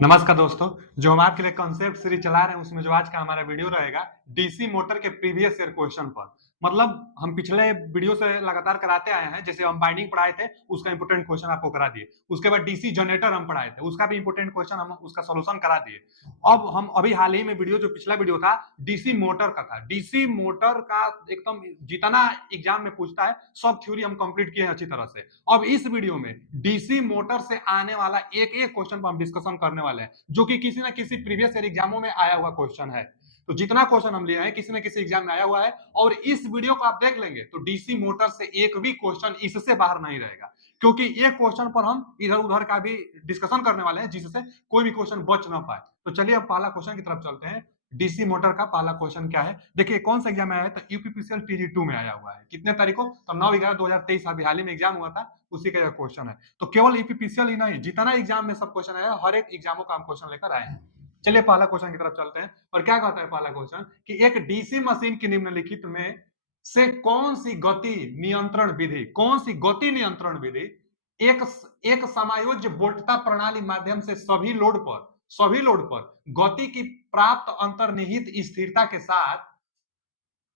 नमस्कार दोस्तों। जो हम आपके लिए कॉन्सेप्ट सीरीज चला रहे हैं उसमें जो आज का हमारा वीडियो रहेगा डीसी मोटर के प्रीवियस ईयर क्वेश्चन पर। मतलब हम पिछले वीडियो से लगातार कराते आए हैं। जैसे हम बाइंडिंग पढ़ाए थे उसका इंपोर्टेंट क्वेश्चन आपको करा दिए, उसके बाद डीसी जनरेटर हम पढ़ाए थे उसका भी इंपोर्टेंट क्वेश्चन हम उसका सोल्यूशन करा दिए। अब हम अभी हाल ही में वीडियो जो पिछला वीडियो था डीसी मोटर का था। डीसी मोटर का एकदम जितना एग्जाम में पूछता है सब थ्योरी हम कंप्लीट किए हैं अच्छी तरह से। अब इस वीडियो में डीसी मोटर से आने वाला एक एक क्वेश्चन पर हम डिस्कशन करने वाले हैं, जो कि किसी ना किसी प्रीवियस ईयर एग्जामों में आया हुआ क्वेश्चन है। तो जितना क्वेश्चन हम लिए हैं किसी ना किसी एग्जाम में आया हुआ है, और इस वीडियो को आप देख लेंगे तो डीसी मोटर से एक भी क्वेश्चन इससे बाहर नहीं रहेगा, क्योंकि एक क्वेश्चन पर हम इधर उधर का भी डिस्कशन करने वाले हैं जिससे कोई भी क्वेश्चन बच ना पाए। तो चलिए अब पहला क्वेश्चन की तरफ चलते हैं। डीसी मोटर का पहला क्वेश्चन क्या है, देखिए कौन सा एग्जाम में आया है, तो यूपीपीसीएल टीजी2 में आया हुआ है। कितने तारीख को, तो 9/11/2023 अभी हाल ही में एग्जाम हुआ था, उसी का यह क्वेश्चन है। तो केवल यूपीपीसीएल ही नहीं, जितना एग्जाम में सब क्वेश्चन आया हर एक एग्जामों का हम क्वेश्चन लेकर आए हैं। चलिए पहला क्वेश्चन की तरफ चलते हैं। और क्या कहता है पहला क्वेश्चन कि एक डीसी मशीन की निम्नलिखित में से कौन सी गति नियंत्रण विधि, कौन सी गति नियंत्रण विधि एक एक समायोज्य वोल्टता प्रणाली माध्यम से सभी लोड पर गति की प्राप्त अंतर्निहित स्थिरता के साथ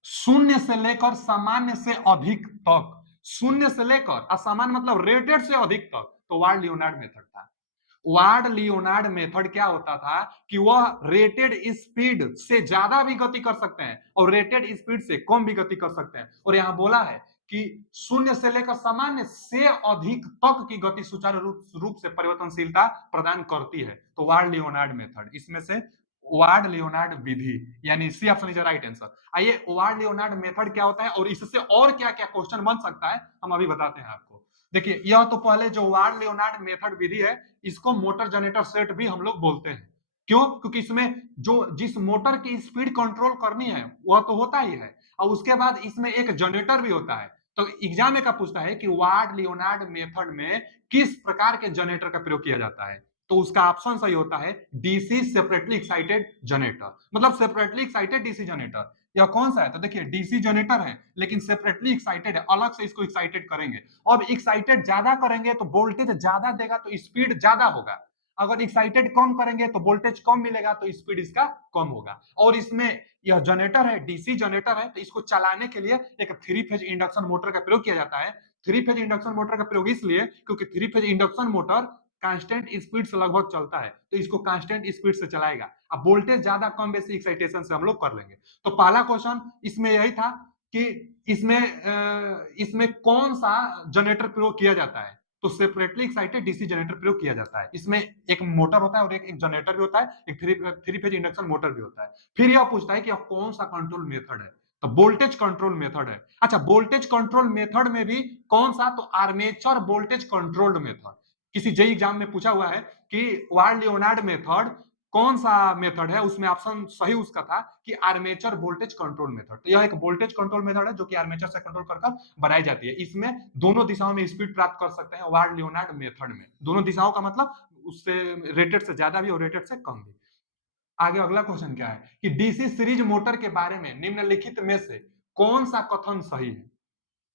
शून्य से लेकर सामान्य से अधिक तक, शून्य से लेकर असामान्य मतलब रेटेड से अधिक तक, तो वार्ड लियोनार्ड मेथड था। वार्ड लियोनार्ड मेथड क्या होता था कि वह रेटेड स्पीड से ज्यादा भी गति कर सकते हैं और रेटेड स्पीड से कम भी गति कर सकते हैं। और यहां बोला है कि शून्य से लेकर सामान्य से अधिक तक की गति सुचारू रूप से परिवर्तनशीलता प्रदान करती है। तो वार्ड लियोनार्ड मेथड, इसमें से वार्ड लियोनार्ड विधि यानी C option is right answer. आइए वार्ड लियोनार्ड मेथड क्या होता है और इससे और क्या क्या क्वेश्चन बन सकता है हम अभी बताते हैं आपको। देखिए यह तो पहले जो वार्ड लियोनार्ड मेथड विधि है इसको मोटर जनरेटर सेट भी हम लोग बोलते हैं। क्यों? क्योंकि इसमें जो जिस मोटर की स्पीड कंट्रोल करनी है वह तो होता ही है, और उसके बाद इसमें एक जनरेटर भी होता है। तो एग्जाम में का पूछता है कि वार्ड लियोनार्ड मेथड में किस प्रकार के जनरेटर का प्रयोग किया जाता है, तो उसका ऑप्शन सही होता है डीसी सेपरेटली एक्साइटेड जनरेटर, मतलब सेपरेटली एक्साइटेड डीसी जनरेटर। यह कौन सा है, तो देखिए डीसी जनरेटर है लेकिन सेपरेटली एक्साइटेड है, अलग से इसको एक्साइटेड करेंगे। अब एक्साइटेड ज्यादा करेंगे तो वोल्टेज ज्यादा देगा तो स्पीड ज्यादा होगा, अगर एक्साइटेड कम करेंगे तो वोल्टेज कम मिलेगा तो स्पीड इसका कम होगा। और इसमें यह जनरेटर है, डीसी जनरेटर है, तो इसको चलाने के लिए एक थ्री फेज इंडक्शन मोटर का प्रयोग किया जाता है। थ्री फेज इंडक्शन मोटर का प्रयोग इसलिए क्योंकि three phase induction motor constant speed से लगभग चलता है, तो इसको कांस्टेंट स्पीड से चलाएगा। अब वोल्टेज ज्यादा कम बेसी एक्साइटेशन से हम लोग कर लेंगे। तो पहला क्वेश्चन इसमें यही था कि इसमें कौन सा जनरेटर प्रयोग किया जाता है, तो सेपरेटली एक्साइटेड डीसी जनरेटर प्रयोग किया जाता है। इसमें एक मोटर होता है और एक जनरेटर भी होता है, एक थ्री फेज इंडक्शन मोटर भी होता है। फिर यह पूछता है कि कौन सा कंट्रोल मेथड है, तो वोल्टेज कंट्रोल मेथड है। अच्छा, वोल्टेज कंट्रोल मेथड में भी कौन सा, तो आर्मेचर वोल्टेज कंट्रोल्ड मेथड। किसी जेई एग्जाम में पूछा हुआ है कि वार्ड लियोनार्ड मेथड कौन सा मेथड है, उसमें ऑप्शन सही उसका था कि आर्मेचर वोल्टेज कंट्रोल मेथड। तो यह एक वोल्टेज कंट्रोल मेथड है जो कि आर्मेचर से कंट्रोल कर बनाई जाती है। इसमें दोनों दिशाओं में स्पीड प्राप्त कर सकते हैं वार्ड लियोनार्ड मेथड में, दोनों दिशाओं का मतलब उससे रेटेड से ज्यादा भी और रेटेड से कम भी। आगे अगला क्वेश्चन क्या है कि डीसी सीरीज मोटर के बारे में निम्नलिखित में से कौन सा कथन सही है।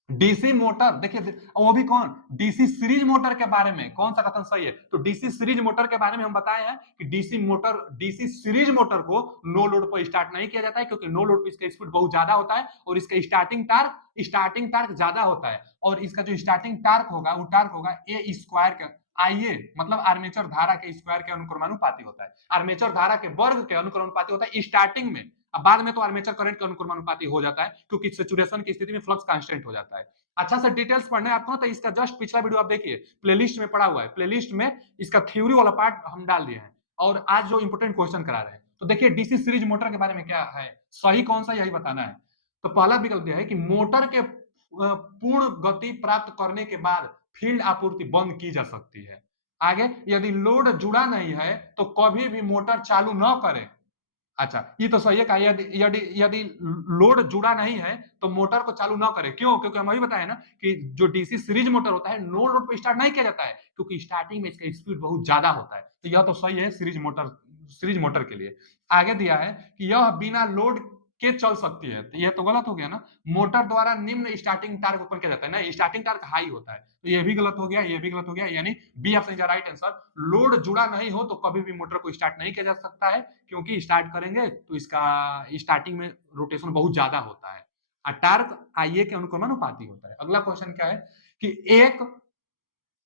डीसी मोटर, देखिए वो भी कौन, डीसी सीरीज मोटर के बारे में कौन सा कथन सही है, तो डीसी सीरीज मोटर के बारे में हम बताए हैं कि डीसी सीरीज मोटर को नो लोड पर स्टार्ट नहीं किया जाता है, क्योंकि नो लोड पर इसका स्पीड बहुत ज्यादा होता है और इसका स्टार्टिंग टार्क ज्यादा होता है, और इसका जो स्टार्टिंग टार्क होगा वो टार्क होगा ए स्क्वायर का, आइए मतलब आर्मेचर धारा के स्क्वायर के अनुक्रमानुपाती होता है, आर्मेचर धारा के वर्ग के अनुक्रमानुपाती होता है स्टार्टिंग में। अब बाद में तो आर्मेचर करंट के अनुक्रमानुपाती हो जाता है, क्योंकि सैचुरेशन की स्थिति में फ्लक्स कांस्टेंट हो जाता है। अच्छा से डिटेल्स पढ़ना है आपको तो इसका जस्ट पिछला वीडियो आप देखिए, प्लेलिस्ट में पड़ा हुआ है, प्लेलिस्ट में इसका थ्योरी वाला पार्ट हम डाल दिए हैं और आज जो इंपोर्टेंट क्वेश्चन करा रहे हैं। तो देखिए डीसी सीरीज मोटर के बारे में क्या है, सही कौन सा यही बताना है। तो पहला विकल्प यह है कि मोटर के पूर्ण गति प्राप्त करने के बाद फील्ड आपूर्ति बंद की जा सकती है। आगे, यदि लोड जुड़ा नहीं है तो कभी भी मोटर चालू न करें। अच्छा, ये तो सही है कहा, यदि यदि यदि लोड जुड़ा नहीं है तो मोटर को चालू ना करें। क्यों? क्योंकि हम अभी बताए ना कि जो डीसी सीरीज मोटर होता है नो लोड पे स्टार्ट नहीं किया जाता है, क्योंकि स्टार्टिंग में इसका स्पीड बहुत ज्यादा होता है। तो यह तो सही है सीरीज मोटर के लिए। आगे दिया है कि यह बिना लोड के चल सकती है, तो ये तो गलत हो गया ना। मोटर द्वारा निम्न स्टार्टिंग टार्क उत्पन्न किया जाता है ना, स्टार्टिंग टार्क हाई होता है, तो ये भी गलत हो गया, ये भी गलत हो गया, यानी B option is right answer. Load जुड़ा नहीं हो तो कभी भी मोटर को स्टार्ट नहीं किया जा सकता है, क्योंकि स्टार्ट करेंगे तो इसका स्टार्टिंग में रोटेशन बहुत ज्यादा होता है, और टार्क आईए के अनुक्रमानुपाती होता है। अगला क्वेश्चन क्या है कि एक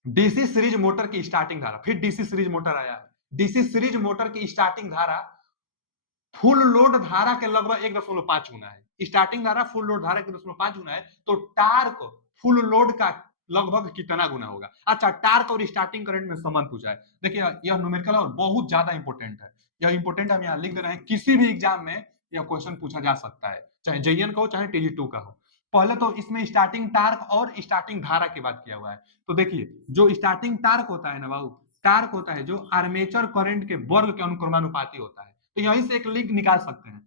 डीसी सीरीज मोटर की स्टार्टिंग धारा, फिर डीसी सीरीज मोटर आया है, डीसी सीरीज मोटर की स्टार्टिंग धारा फुल लोड धारा के लगभग 1.5 गुना है। स्टार्टिंग धारा फुल लोड धारा के 1.5 गुना है, तो टार्क फुल लोड का लगभग कितना गुना होगा। अच्छा, टार्क और स्टार्टिंग करंट में संबंध पूछा है। देखिए यह न्यूमेरिकल और बहुत ज्यादा इंपॉर्टेंट है, यह इंपॉर्टेंट हम यहाँ लिख दे रहे हैं, किसी भी एग्जाम में यह क्वेश्चन पूछा जा सकता है, चाहे जेईएन का हो चाहे टीजी2 का हो। पहले तो इसमें स्टार्टिंग टार्क और स्टार्टिंग धारा की बात किया हुआ है, तो देखिए जो स्टार्टिंग टार्क होता है ना बाबू, टार्क होता है जो आर्मेचर करंट के वर्ग के अनुक्रमानुपाती होता है। तो यहीं से एक लिंक निकाल सकते हैं,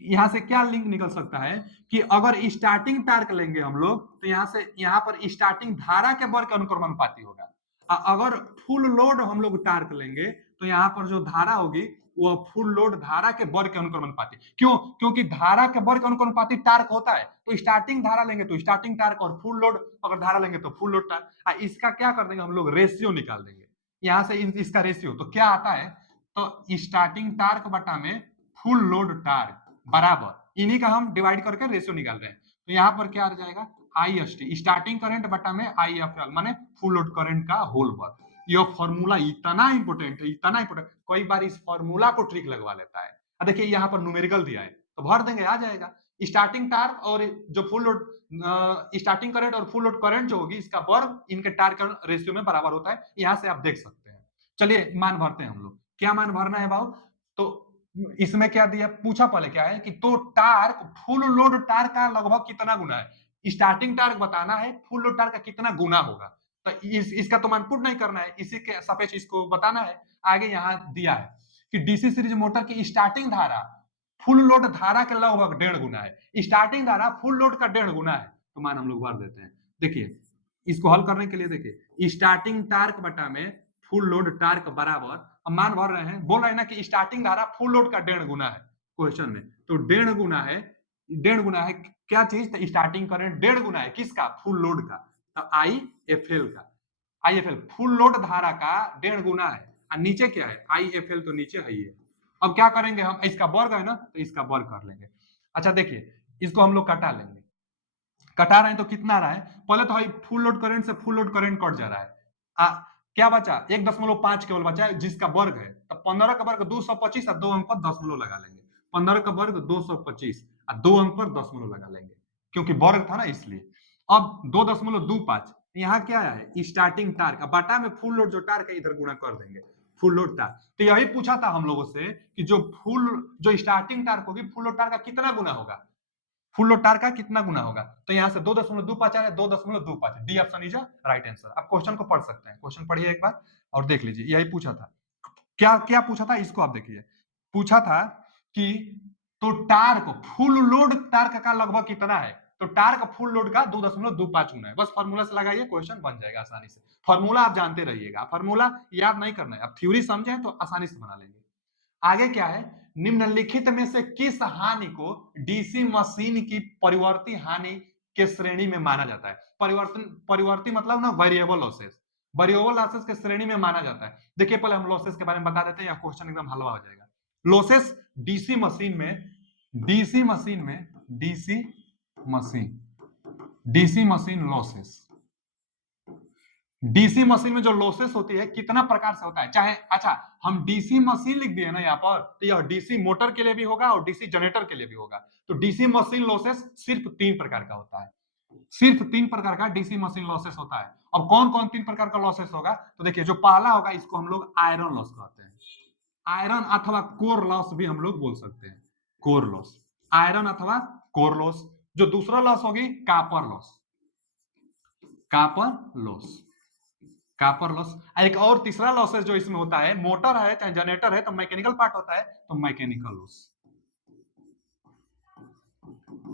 यहां से क्या लिंक निकल सकता है कि अगर स्टार्टिंग टार्क लेंगे हम लोग, तो यहां से यहां पर स्टार्टिंग धारा के वर्ग के अनुक्रमानुपाती होगा। अगर फुल लोड हम लोग टार्क लेंगे तो यहाँ पर जो धारा होगी वो फुल लोड धारा के वर्ग के अनुक्रमानुपाती। क्यों? क्योंकि धारा के वर्ग के अनुक्रमानुपाती टार्क होता है, तो स्टार्टिंग धारा लेंगे तो स्टार्टिंग टार्क, और फुल लोड अगर धारा लेंगे तो फुल लोड टार्क। इसका क्या कर देंगे हम लोग, रेशियो निकाल देंगे यहां से इसका रेशियो। तो क्या आता है, तो स्टार्टिंग टार्क बटा में फुल लोड टार्क बराबर, इन्हीं का हम डिवाइड करके रेशियो निकाल रहे हैं, तो यहाँ पर क्या आ जाएगा, I S T starting current बटा में आई एफ एल माने फुल लोड करंट का होल वर्ग। यह फॉर्मूला इतना इंपॉर्टेंट है, इतना इंपॉर्टेंट, कई बार इस फॉर्मूला को ट्रिक लगवा लेता है। देखिए यहाँ पर न्यूमेरिकल दिया है तो भर देंगे, आ जाएगा। स्टार्टिंग टार्क और जो फुल लोड स्टार्टिंग करंट और फुल लोड करंट जो होगी इसका वर्ग इनके टार्क रेशियो में बराबर होता है, यहाँ से आप देख सकते हैं। चलिए मान भरते हैं हम लोग, क्या मान भरना है बाबू, तो इसमें क्या दिया, पूछा पहले क्या है कि तो टार्क फुल लोड टार्क का लगभग कितना गुना है। स्टार्टिंग टार्क बताना है, फुल लोड टार्क का कितना गुना होगा, तो इसका तो मान पुट नहीं करना है, इसी के सापेक्ष इसको बताना है। आगे यहाँ दिया है कि डीसी सीरीज मोटर की स्टार्टिंग धारा फुल लोड धारा के लगभग 1.5 गुना है, स्टार्टिंग धारा फुल लोड का 1.5 गुना है, तो मान हम लोग भर देते हैं। देखिए इसको हल करने के लिए देखिए स्टार्टिंग टार्क बटा में फुल लोड टार्क बराबर, हम मान भर रहे हैं, बोल रहे हैं ना कि स्टार्टिंग धारा फुल लोड का 1.5 गुना है क्वेश्चन में, तो 1.5 गुना है, 1.5 गुना है क्या चीज, तो स्टार्टिंग करंट 1.5 गुना है किसका, फुल लोड का, तो आई एफ एल का, I F L full load धारा का 1.5 गुना है, और नीचे क्या है आई एफ एल, तो नीचे है ये। अब क्या करेंगे हम, इसका वर्ग है ना तो इसका वर्ग कर लेंगे। अच्छा देखिए इसको हम लोग कटा लेंगे, कटा रहे हैं तो कितना आ रहा है, पहले तो फुल लोड करंट से फुल लोड करंट कट जा रहा है, क्या बचा 1.5 केवल बचा है जिसका वर्ग है, तो 15 का वर्ग 225 और 2 अंक पर दशमलव लगा लेंगे, 15 का वर्ग 225 और 2 अंक पर दशमलव लगा लेंगे, क्योंकि वर्ग था ना इसलिए। अब 2.25 यहाँ क्या है स्टार्टिंग टार्क, बाटा में फुल लोड जो टार्क है इधर गुणा कर देंगे, फुल लोड टार्क। तो यही पूछा था हम लोगों से कि जो स्टार्टिंग टार्क होगी फुल लोड टार्क का कितना गुना होगा, फुल लोड टार्क का कितना गुना होगा, तो यहाँ से 2.25 आ रहा है, 2.25, D option is right answer. आप क्वेश्चन को पढ़ सकते हैं, क्वेश्चन पढ़िए एक बार और देख लीजिए, यही पूछा था। क्या क्या पूछा था इसको आप देखिए, पूछा था कि तो टार्क फुल लोड टार्क का लगभग कितना है, तो टार्क फुल लोड का 2.25 गुना है, बस फार्मूला से लगाइए क्वेश्चन बन जाएगा आसानी से। फार्मूला आप जानते रहिएगा, फार्मूला याद नहीं करना है, आप थ्योरी समझे तो आसानी से बना लेंगे। आगे क्या है, निम्नलिखित में से किस हानि को डीसी मशीन की परिवर्ती हानि के श्रेणी में माना जाता है। परिवर्ती मतलब ना वेरिएबल लॉसेस, वेरिएबल लॉसेस के श्रेणी में माना जाता है। देखिए पहले हम लॉसेस के बारे में बता देते हैं, या क्वेश्चन एकदम हलवा हो जाएगा। लॉसेस डीसी मशीन में DC machine losses, DC machine में जो लॉसेस होती है कितना प्रकार से होता है, चाहे अच्छा हम डीसी मशीन लिख दिए ना यहाँ पर, तो यह डीसी मोटर के लिए भी होगा और डीसी जनरेटर के लिए भी होगा। तो डीसी मशीन लॉसेस सिर्फ 3 प्रकार का होता है, सिर्फ 3 प्रकार का डीसी मशीन लॉसेस होता है। अब कौन कौन 3 प्रकार का लॉसेस होगा, तो देखिए जो पहला होगा इसको हम लोग आयरन लॉस कहते हैं, आयरन अथवा कोर लॉस भी हम लोग बोल सकते हैं, कोर लॉस, आयरन अथवा कोर लॉस। जो दूसरा लॉस होगी copper loss, copper loss, copper loss. एक और तीसरा लॉसेस जो इसमें होता है, मोटर है चाहे जनरेटर है तो मैकेनिकल पार्ट होता है, तो mechanical loss,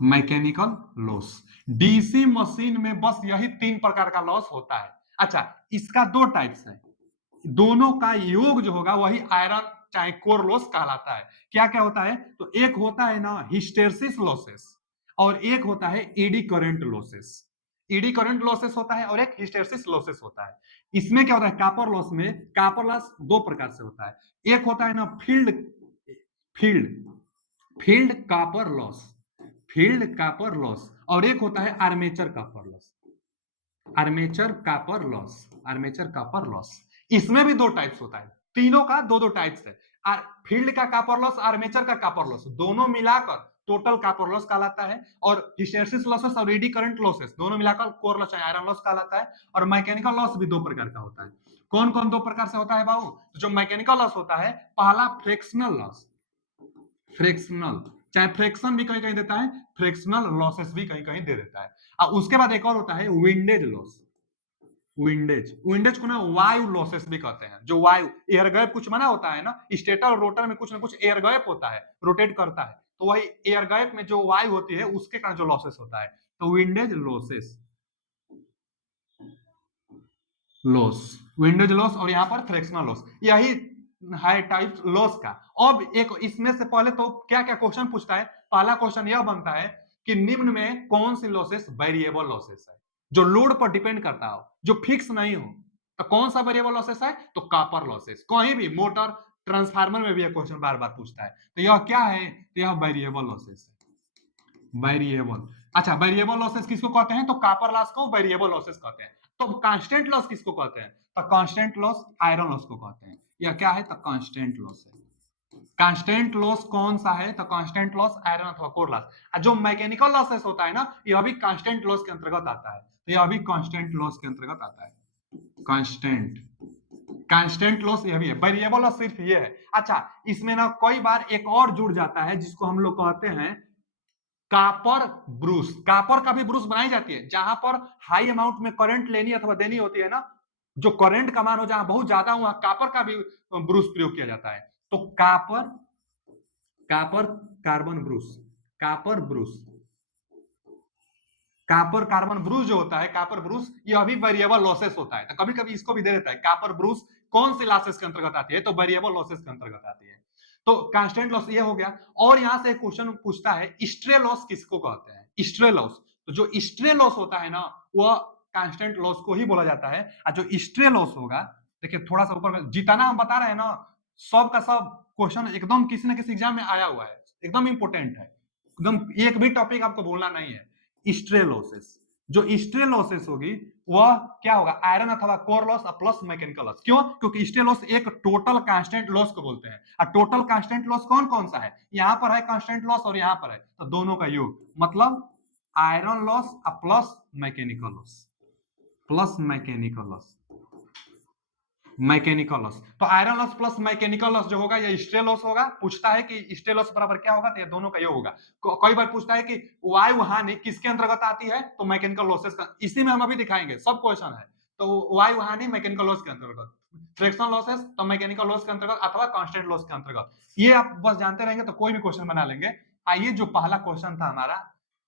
mechanical loss. DC machine में बस यही 3 प्रकार का लॉस होता है। अच्छा इसका 2 टाइप्स है, दोनों का योग जो होगा वही आयरन चाहे कोर लॉस कहलाता है। क्या क्या होता है, तो एक होता है ना हिस्टेरेसिस लॉसेस और एक होता है eddy current losses. Eddy current losses होता है और एक हिस्टेरेसिस लॉसेस होता है। इसमें क्या होता है, कॉपर लॉस में कॉपर लॉस दो प्रकार से होता है। एक होता है ना field field field copper loss, field copper loss, और एक होता है armature copper loss, armature copper loss, armature copper loss. इसमें भी दो टाइप्स होता है, तीनों का दो दो टाइप्स है। फील्ड का कॉपर लॉस, आर्मेचर का कॉपर लॉस, दोनों मिलाकर टोटल कॉपर लॉस कहलाता है। और हिस्टेरेसिस लॉसेस और एडी करंट लॉसेस दोनों मिलाकर कोर लॉस आयरन लॉस कहलाता है। और मैकेनिकल लॉस भी दो प्रकार का होता है। कौन कौन दो प्रकार से होता है बाबू, जो मैकेनिकल लॉस होता है, पहला फ्रिक्शनल लॉस, फ्रिक्शनल, चाहे फ्रिक्शन भी कहीं कहीं देता है, फ्रिक्शनल लॉसेस भी कहीं कहीं दे देता है। और उसके बाद एक और होता है विंडेज लॉस, विंडेज, विंडेज को ना वायु लॉसेस भी कहते हैं। जो वायु एयर गैप कुछ बना होता है ना, स्टेटर और रोटर में कुछ ना कुछ एयर गैप होता है, रोटेट करता है, तो वही एयर गैप में जो वायु होती है उसके कारण जो लॉसेस होता है, तो windage losses, loss, Windows loss, और यहाँ पर फ्रैक्शनल लॉस, यही है टाइप लॉस का। अब एक इसमें से पहले तो क्या क्या क्वेश्चन पूछता है, पहला क्वेश्चन यह बनता है कि निम्न में कौन सी लॉसेस वेरिएबल लॉसेस है, जो लोड पर डिपेंड करता हो, जो फिक्स नहीं हो। तो कौन सा वेरिएबल लॉसेस है, तो कॉपर लॉसेस। कहीं भी मोटर ट्रांसफार्मर में भी यह क्वेश्चन बार बार पूछता है, तो यह क्या है, तो यह वेरिएबल लॉसेस है, वेरिएबल। अच्छा, वेरिएबल लॉसेस किसको कहते हैं, तो कॉपर लॉस को वेरिएबल लॉसेस कहते हैं। तो कांस्टेंट लॉस किसको कहते हैं, तो कांस्टेंट लॉस आयरन लॉस को कहते हैं। यह क्या है, तो कांस्टेंट लॉस है। कांस्टेंट लॉस कौन सा है, तो कांस्टेंट लॉस आयरन अथवा कोर लॉस। जो मैकेनिकल लॉसेस होता है ना, यह भी कांस्टेंट लॉस के अंतर्गत आता है, तो यह भी कांस्टेंट लॉस के अंतर्गत आता है। कांस्टेंट, कांस्टेंट लॉस यह भी है। वेरिएबल लॉस सिर्फ ये है। अच्छा, इसमें ना कई बार एक और जुड़ जाता है जिसको हम लोग कहते हैं कॉपर ब्रूस। कॉपर का भी ब्रूस बनाई जाती है, जहां पर हाई अमाउंट में करंट लेनी अथवा देनी होती है ना, जो करंट का मान हो जहां बहुत ज्यादा, वहां कॉपर का भी ब्रूस प्रयोग किया जाता है। तो copper, copper carbon Bruce, copper Bruce, copper carbon Bruce जो होता है, कॉपर ब्रूस, यह भी वेरिएबल लॉसेस होता है। तो कभी कभी इसको भी दे देता है, कॉपर ब्रूस कौन सी लॉसेस के अंतर्गत आती है, तो वेरिएबल लॉसेस के अंतर्गत आती है। तो कांस्टेंट लॉस ये हो गया। और यहां से क्वेश्चन पूछता है स्ट्रे लॉस किसको कहते हैं, स्ट्रे लॉस। तो जो स्ट्रे लॉस होता है ना, वह कांस्टेंट लॉस को ही बोला जाता है। और जो स्ट्रे लॉस होगा, देखिए थोड़ा सा ऊपर में जितना हम बता रहे हैं ना, सब का सब क्वेश्चन एकदम किसी ना किसी एग्जाम में आया हुआ है, एकदम इंपोर्टेंट है, एकदम एक भी टॉपिक आपको बोलना नहीं है। स्ट्रे लॉसेस, जो स्ट्रे लॉसेस होगी वह क्या होगा, आयरन अथवा core loss plus mechanical loss. क्यों, क्योंकि स्ट्रे लॉस एक टोटल कांस्टेंट लॉस को बोलते हैं। और टोटल कांस्टेंट लॉस कौन कौन सा है, यहां पर है कांस्टेंट लॉस और यहां पर है, तो दोनों का योग, मतलब iron loss plus mechanical loss, plus mechanical loss, mechanical loss. तो iron loss plus mechanical loss जो होगा यह स्ट्रे लॉस होगा। पूछता है कि स्ट्रे लॉस बराबर क्या होगा, तो ये दोनों का योग होगा। कई बार पूछता है कि वायु हानि किसके अंतर्गत आती है, तो मैकेनिकल लॉसेस का। इसी में हम अभी दिखाएंगे, सब क्वेश्चन है। तो वायु हानि मैकेनिकल लॉस के अंतर्गत, फ्रैक्शनल लॉसेस तो मैकेनिकल लॉस के अंतर्गत अथवा कांस्टेंट लॉस के अंतर्गत। ये आप बस जानते रहेंगे तो कोई भी क्वेश्चन बना लेंगे। आइए, जो पहला क्वेश्चन था हमारा,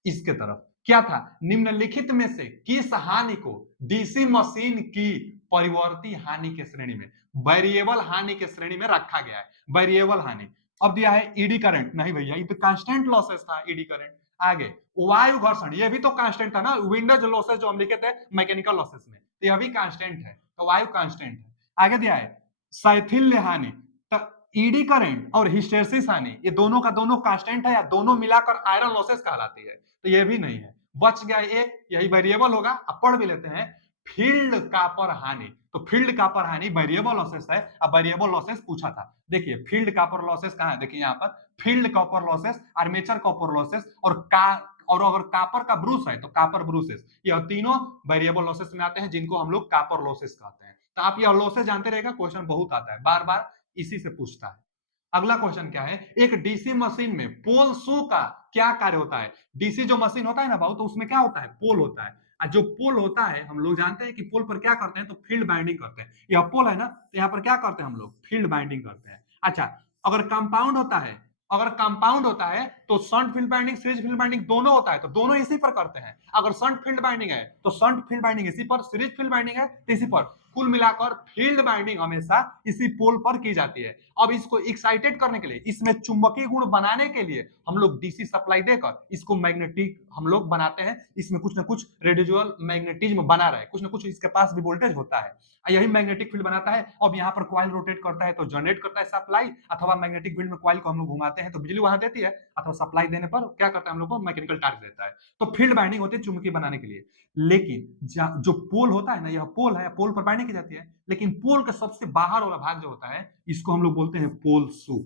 इसके तरफ क्या था, निम्नलिखित में से किस हानि को डीसी मशीन की परिवर्ती हानि के श्रेणी में, वेरिएबल हानि के श्रेणी में रखा गया है। वेरिएबल हानि अब दिया है ईडी करंट, नहीं भैया ये तो कांस्टेंट लॉसेस था ईडी करंट। आगे वायु घर्षण, ये भी तो कांस्टेंट था ना, विंडोज लॉसेस जो हम लिखे थे मैकेनिकल लॉसेस में, तो यह भी कांस्टेंट है, तो वायु कांस्टेंट है। आगे दिया है शैथिल्य हानि, तो ईडी करंट और हिस्टेरेसिस हानि, ये दोनों का दोनों कांस्टेंट है, या दोनों मिलाकर आयरन लॉसेस कहलाती है, तो ये भी नहीं है। बच गया एक, यही वेरिएबल होगा। अब पढ़ भी लेते हैं, फील्ड कॉपर हानि। तो फील्ड कॉपर हानि वेरिएबल लॉसेस है। अब वेरिएबल लॉसेस पूछा था, देखिए फील्ड कॉपर लॉसेस कहां है, देखिए यहां पर field copper losses, armature copper losses, और अगर कॉपर का ब्रूस है तो कॉपर ब्रूसेस, ये तीनों वेरिएबल लॉसेस में आते हैं, जिनको हम लोग कॉपर लॉसेस कहते हैं। तो आप ये लॉसेस जानते रहेगा, क्वेश्चन बहुत आता है, बार बार इसी से पूछता है। अगला क्वेश्चन क्या है, एक डीसी मशीन में पोल शू का क्या कार्य होता है। डीसी जो मशीन होता है ना भाऊ, तो उसमें क्या होता है, पोल होता है। और जो पोल होता है, हम लोग जानते हैं कि पोल पर क्या करते हैं, तो फील्ड बाइंडिंग करते हैं। यह पोल है ना, तो यहाँ पर क्या करते हैं हम लोग, फील्ड बाइंडिंग करते हैं। अच्छा, अगर कंपाउंड होता है, अगर कंपाउंड होता है तो shunt field binding, series field binding दोनों होता है, तो दोनों इसी पर करते हैं। अगर शंट फील्ड बाइंडिंग है तो शंट फील्ड बाइंडिंग इसी पर, सीरीज फील्ड बाइंडिंग है तो इसी पर। कुल मिलाकर फील्ड बाइंडिंग हमेशा इसी पोल पर की जाती है। अब इसको एक्साइटेड करने के लिए, इसमें चुंबकीय गुण बनाने के लिए हम लोग डीसी सप्लाई देकर इसको मैग्नेटिक हम लोग बनाते हैं। इसमें कुछ ना कुछ रेडिजुअल मैग्नेटिज्म बना रहे, कुछ ना कुछ इसके पास भी वोल्टेज होता है, यही मैग्नेटिक फील्ड बनाता है। अब यहाँ पर कॉइल रोटेट करता है तो जनरेट करता है सप्लाई, अथवा मैग्नेटिक फील्ड में कॉइल को हम लोग घुमाते हैं तो बिजली वहां देती है, अथवा सप्लाई देने पर क्या करता है हम लोग को मैकेनिकल टार्क देता है। तो फील्ड बाइंडिंग होती है चुंबकीय बनाने के लिए। लेकिन जो पोल होता है ना, यह पोल है, पोल पर बाइंडिंग की जाती है, लेकिन पोल का सबसे बाहर वाला भाग जो होता है इसको हम लोग बोलते हैं पोल शू।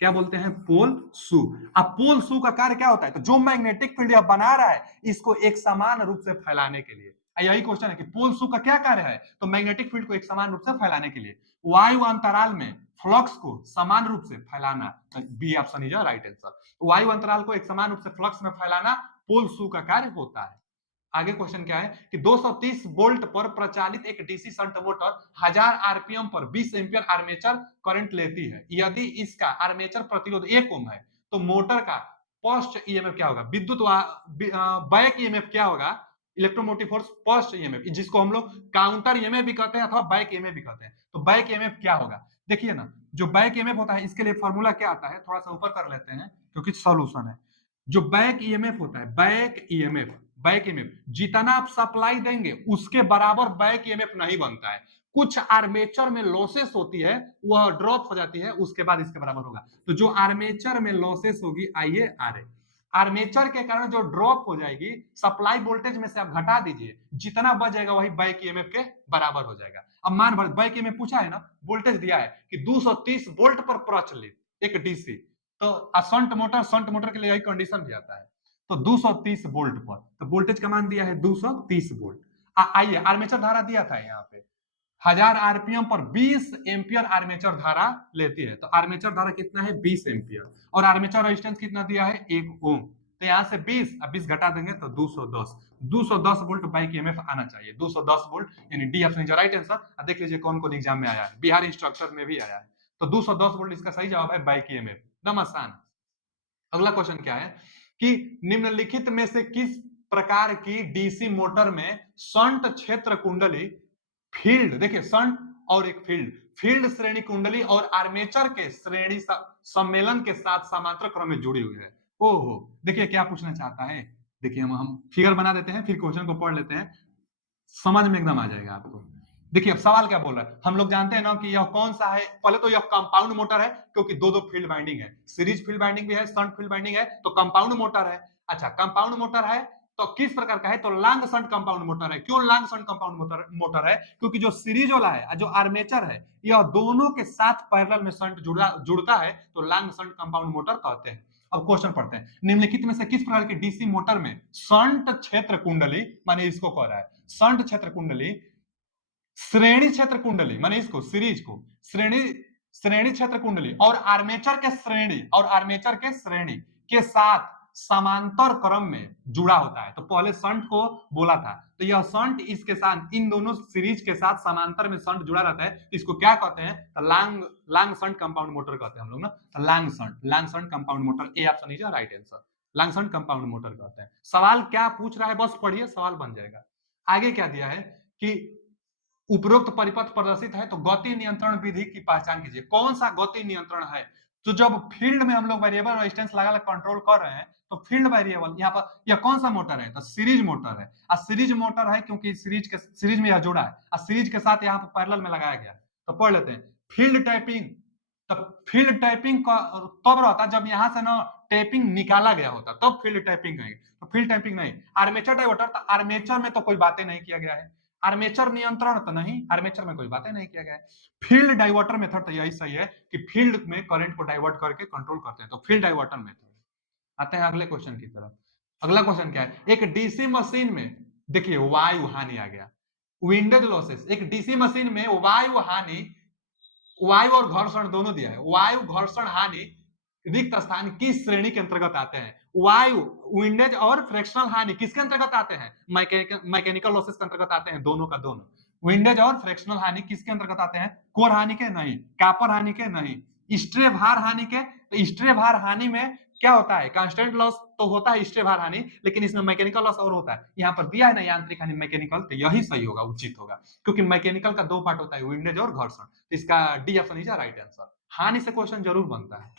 क्या बोलते हैं? पोल शू। अब पोल शू का कार्य क्या होता है? तो जो मैग्नेटिक फील्ड यह बना रहा है इसको एक समान रूप से फैलाने के लिए। यही क्वेश्चन है कि पोल शू का क्या कार्य है? तो मैग्नेटिक फील्ड को एक समान रूप से फैलाने के लिए वायु अंतराल में फ्लक्स को समान रूप से फैलाना। B option is right answer. वायु अंतराल को एक समान रूप से फ्लक्स में फैलाना पोल शू का कार्य होता है। आगे क्वेश्चन क्या है कि 230 वोल्ट पर प्रचालित एक डीसी शंट मोटर 1000 आरपीएम पर 20 एम्पीयर आर्मेचर करंट लेती है। यदि इसका आर्मेचर प्रतिरोध 1 ओम है तो मोटर का पोस्ट ईएमएफ क्या होगा? विद्युत बैक ईएमएफ क्या होगा? इलेक्ट्रोमोटिव फोर्स पोस्ट ईएमएफ, जिसको हम लोग काउंटर ईएमएफ भी कहते हैं अथवा बैक ईएमएफ भी कहते हैं। तो बैक ईएमएफ क्या होगा? देखिए ना, जो बैक ईएमएफ होता है इसके लिए फॉर्मूला क्या आता है, थोड़ा सा ऊपर कर लेते हैं क्योंकि सॉल्यूशन है। जो बैक ईएमएफ होता है, बैक ईएमएफ जितना आप सप्लाई देंगे उसके बराबर बैक ईएमएफ नहीं बनता है। कुछ आर्मेचर में लॉसेस होती है, वह ड्रॉप हो जाती है, उसके बाद इसके बराबर होगा। तो जो आर्मेचर में लॉसेस होगी, आइए आर आर्मेचर के कारण जो ड्रॉप हो जाएगी, सप्लाई वोल्टेज में से आप घटा दीजिए, जितना बच जाएगा वही बैक ईएमएफ के बराबर हो जाएगा। अब मान भर बैक ईएमएफ पूछा है ना, वोल्टेज दिया है कि 230 वोल्ट पर प्रचलित एक डीसी, तो शंट मोटर के लिए यही कंडीशन भी आता है। तो 230 वोल्ट पर, तो वोल्टेज का मान दिया है 230 वोल्ट। आइए आर्मेचर धारा दिया था यहाँ पे 1000 आरपीएम पर 20 एम्पियर आर्मेचर धारा लेती है। तो आर्मेचर धारा कितना है? 20 एम्पियर। और आर्मेचर रेजिस्टेंस कितना दिया है? 1 ओम। तो यहाँ से 20 घटा देंगे तो 210 वोल्ट बाइक ईएमएफ आना चाहिए। 210 वोल्ट, यानी D option is right answer. देख लीजिए कौन कौन एग्जाम में आया है, बिहार इंस्ट्रक्टर में भी आया है। तो 210 वोल्ट इसका सही जवाब है, बाइक ईएमएफ। एकदम आसान। अगला क्वेश्चन क्या है कि निम्नलिखित में से किस प्रकार की डीसी मोटर में शंट क्षेत्र कुंडली फील्ड, देखिए शंट और एक फील्ड श्रेणी कुंडली और आर्मेचर के श्रेणी सम्मेलन के साथ समांतर क्रम में जुड़ी हुई है। ओहो, देखिए क्या पूछना चाहता है। देखिए हम फिगर बना देते हैं, फिर क्वेश्चन को पढ़ लेते हैं, समझ में एकदम आ जाएगा आपको। देखिए अब सवाल क्या बोल रहा है, हम लोग जानते हैं ना कि यह कौन सा है। पहले तो यह कंपाउंड मोटर है क्योंकि दो फील्ड बाइंडिंग है, सीरीज फील्ड बाइंडिंग भी है, शंट फील्ड बाइंडिंग है, तो कंपाउंड मोटर है। अच्छा, कंपाउंड मोटर है तो किस प्रकार का है? तो लॉन्ग शंट कंपाउंड मोटर है। क्यों लॉन्ग शंट कंपाउंड मोटर है? क्योंकि जो सीरीज वाला है, जो आर्मेचर है, यह दोनों के साथ पैरेलल में शंट जुड़ता है, तो लॉन्ग शंट कंपाउंड मोटर कहते हैं। अब क्वेश्चन पढ़ते हैं, निम्नलिखित में से किस प्रकार की डीसी मोटर में शंट क्षेत्र कुंडली, माने इसको कह रहा है शंट क्षेत्र कुंडली, श्रेणी क्षेत्र कुंडली माने इसको सीरीज को, श्रेणी क्षेत्र कुंडली और आर्मेचर के श्रेणी के साथ समांतर क्रम में जुड़ा होता है। तो पहले शंट को बोला था, तो यह शंट इसके साथ, इन दोनों सीरीज के साथ समांतर में शंट जुड़ा रहता है, इसको क्या कहते हैं? तो लॉन्ग शंट कंपाउंड मोटर कहते हैं हम लोग ना। तो long shunt compound motor, A option is right answer. Long shunt compound motor कहते हैं। सवाल क्या पूछ रहा है बस पढ़िए, सवाल बन जाएगा। आगे क्या दिया है कि उपरोक्त परिपथ प्रदर्शित है तो गति नियंत्रण विधि की पहचान कीजिए। कौन सा गति नियंत्रण है? तो जब फील्ड में हम लोग वेरिएबल रेजिस्टेंस लगा कंट्रोल कर रहे हैं, तो फील्ड वेरिएबल यहाँ पर, यह कौन सा मोटर है? तो सीरीज मोटर है। सीरीज मोटर है क्योंकि सीरीज में यह जुड़ा है, और सीरीज के साथ यहाँ पर पैरेलल में लगाया गया। तो पढ़ लेते हैं फील्ड टैपिंग। तो फील्ड टैपिंग तब रहता जब यहाँ से ना टैपिंग निकाला गया होता, तब फील्ड टैपिंग है। तो फील्ड टैपिंग नहीं। आर्मेचर डाइवर्टर, तो आर्मेचर में तो कोई बातें नहीं किया गया है। आर्मेचर नियंत्रण तो नहीं, आर्मेचर में कोई बातें नहीं किया गया है। फील्ड डाइवर्टर मेथड तो यही सही है कि फील्ड में करंट को डाइवर्ट करके कंट्रोल करते हैं, तो फील्ड डाइवर्टर मेथड। आते हैं अगले क्वेश्चन की तरफ। अगला क्वेश्चन क्या है? एक डीसी मशीन में, देखिए वायु हानि आ गया, विंडेज लॉसेस। एक डीसी मशीन में वायु हानि, वायु और घर्षण दोनों दिया है। वायु घर्षण हानि रिक्त स्थान किस श्रेणी के अंतर्गत आते हैं? वायु, विंडेज और फ्रैक्शनल हानि किसके अंतर्गत आते हैं? मैकेनिकल लॉसेस के अंतर्गत आते हैं, दोनों का दोनों। विंडेज और फ्रैक्शनल हानि किसके अंतर्गत आते हैं? कोर हानि के नहीं, कॉपर हानि के नहीं, स्ट्रे भार हानि के, तो स्ट्रे भार हानि में क्या होता है, कांस्टेंट लॉस तो होता है स्ट्रे भार हानि, लेकिन इसमें मैकेनिकल लॉस और होता है। यहाँ पर दिया है ना यांत्रिक हानि मैकेनिकल, तो यही सही होगा, उचित होगा, क्योंकि मैकेनिकल का दो पार्ट होता है, विंडेज और घर्षण। तो इसका D option is right answer. हानि से क्वेश्चन जरूर बनता है।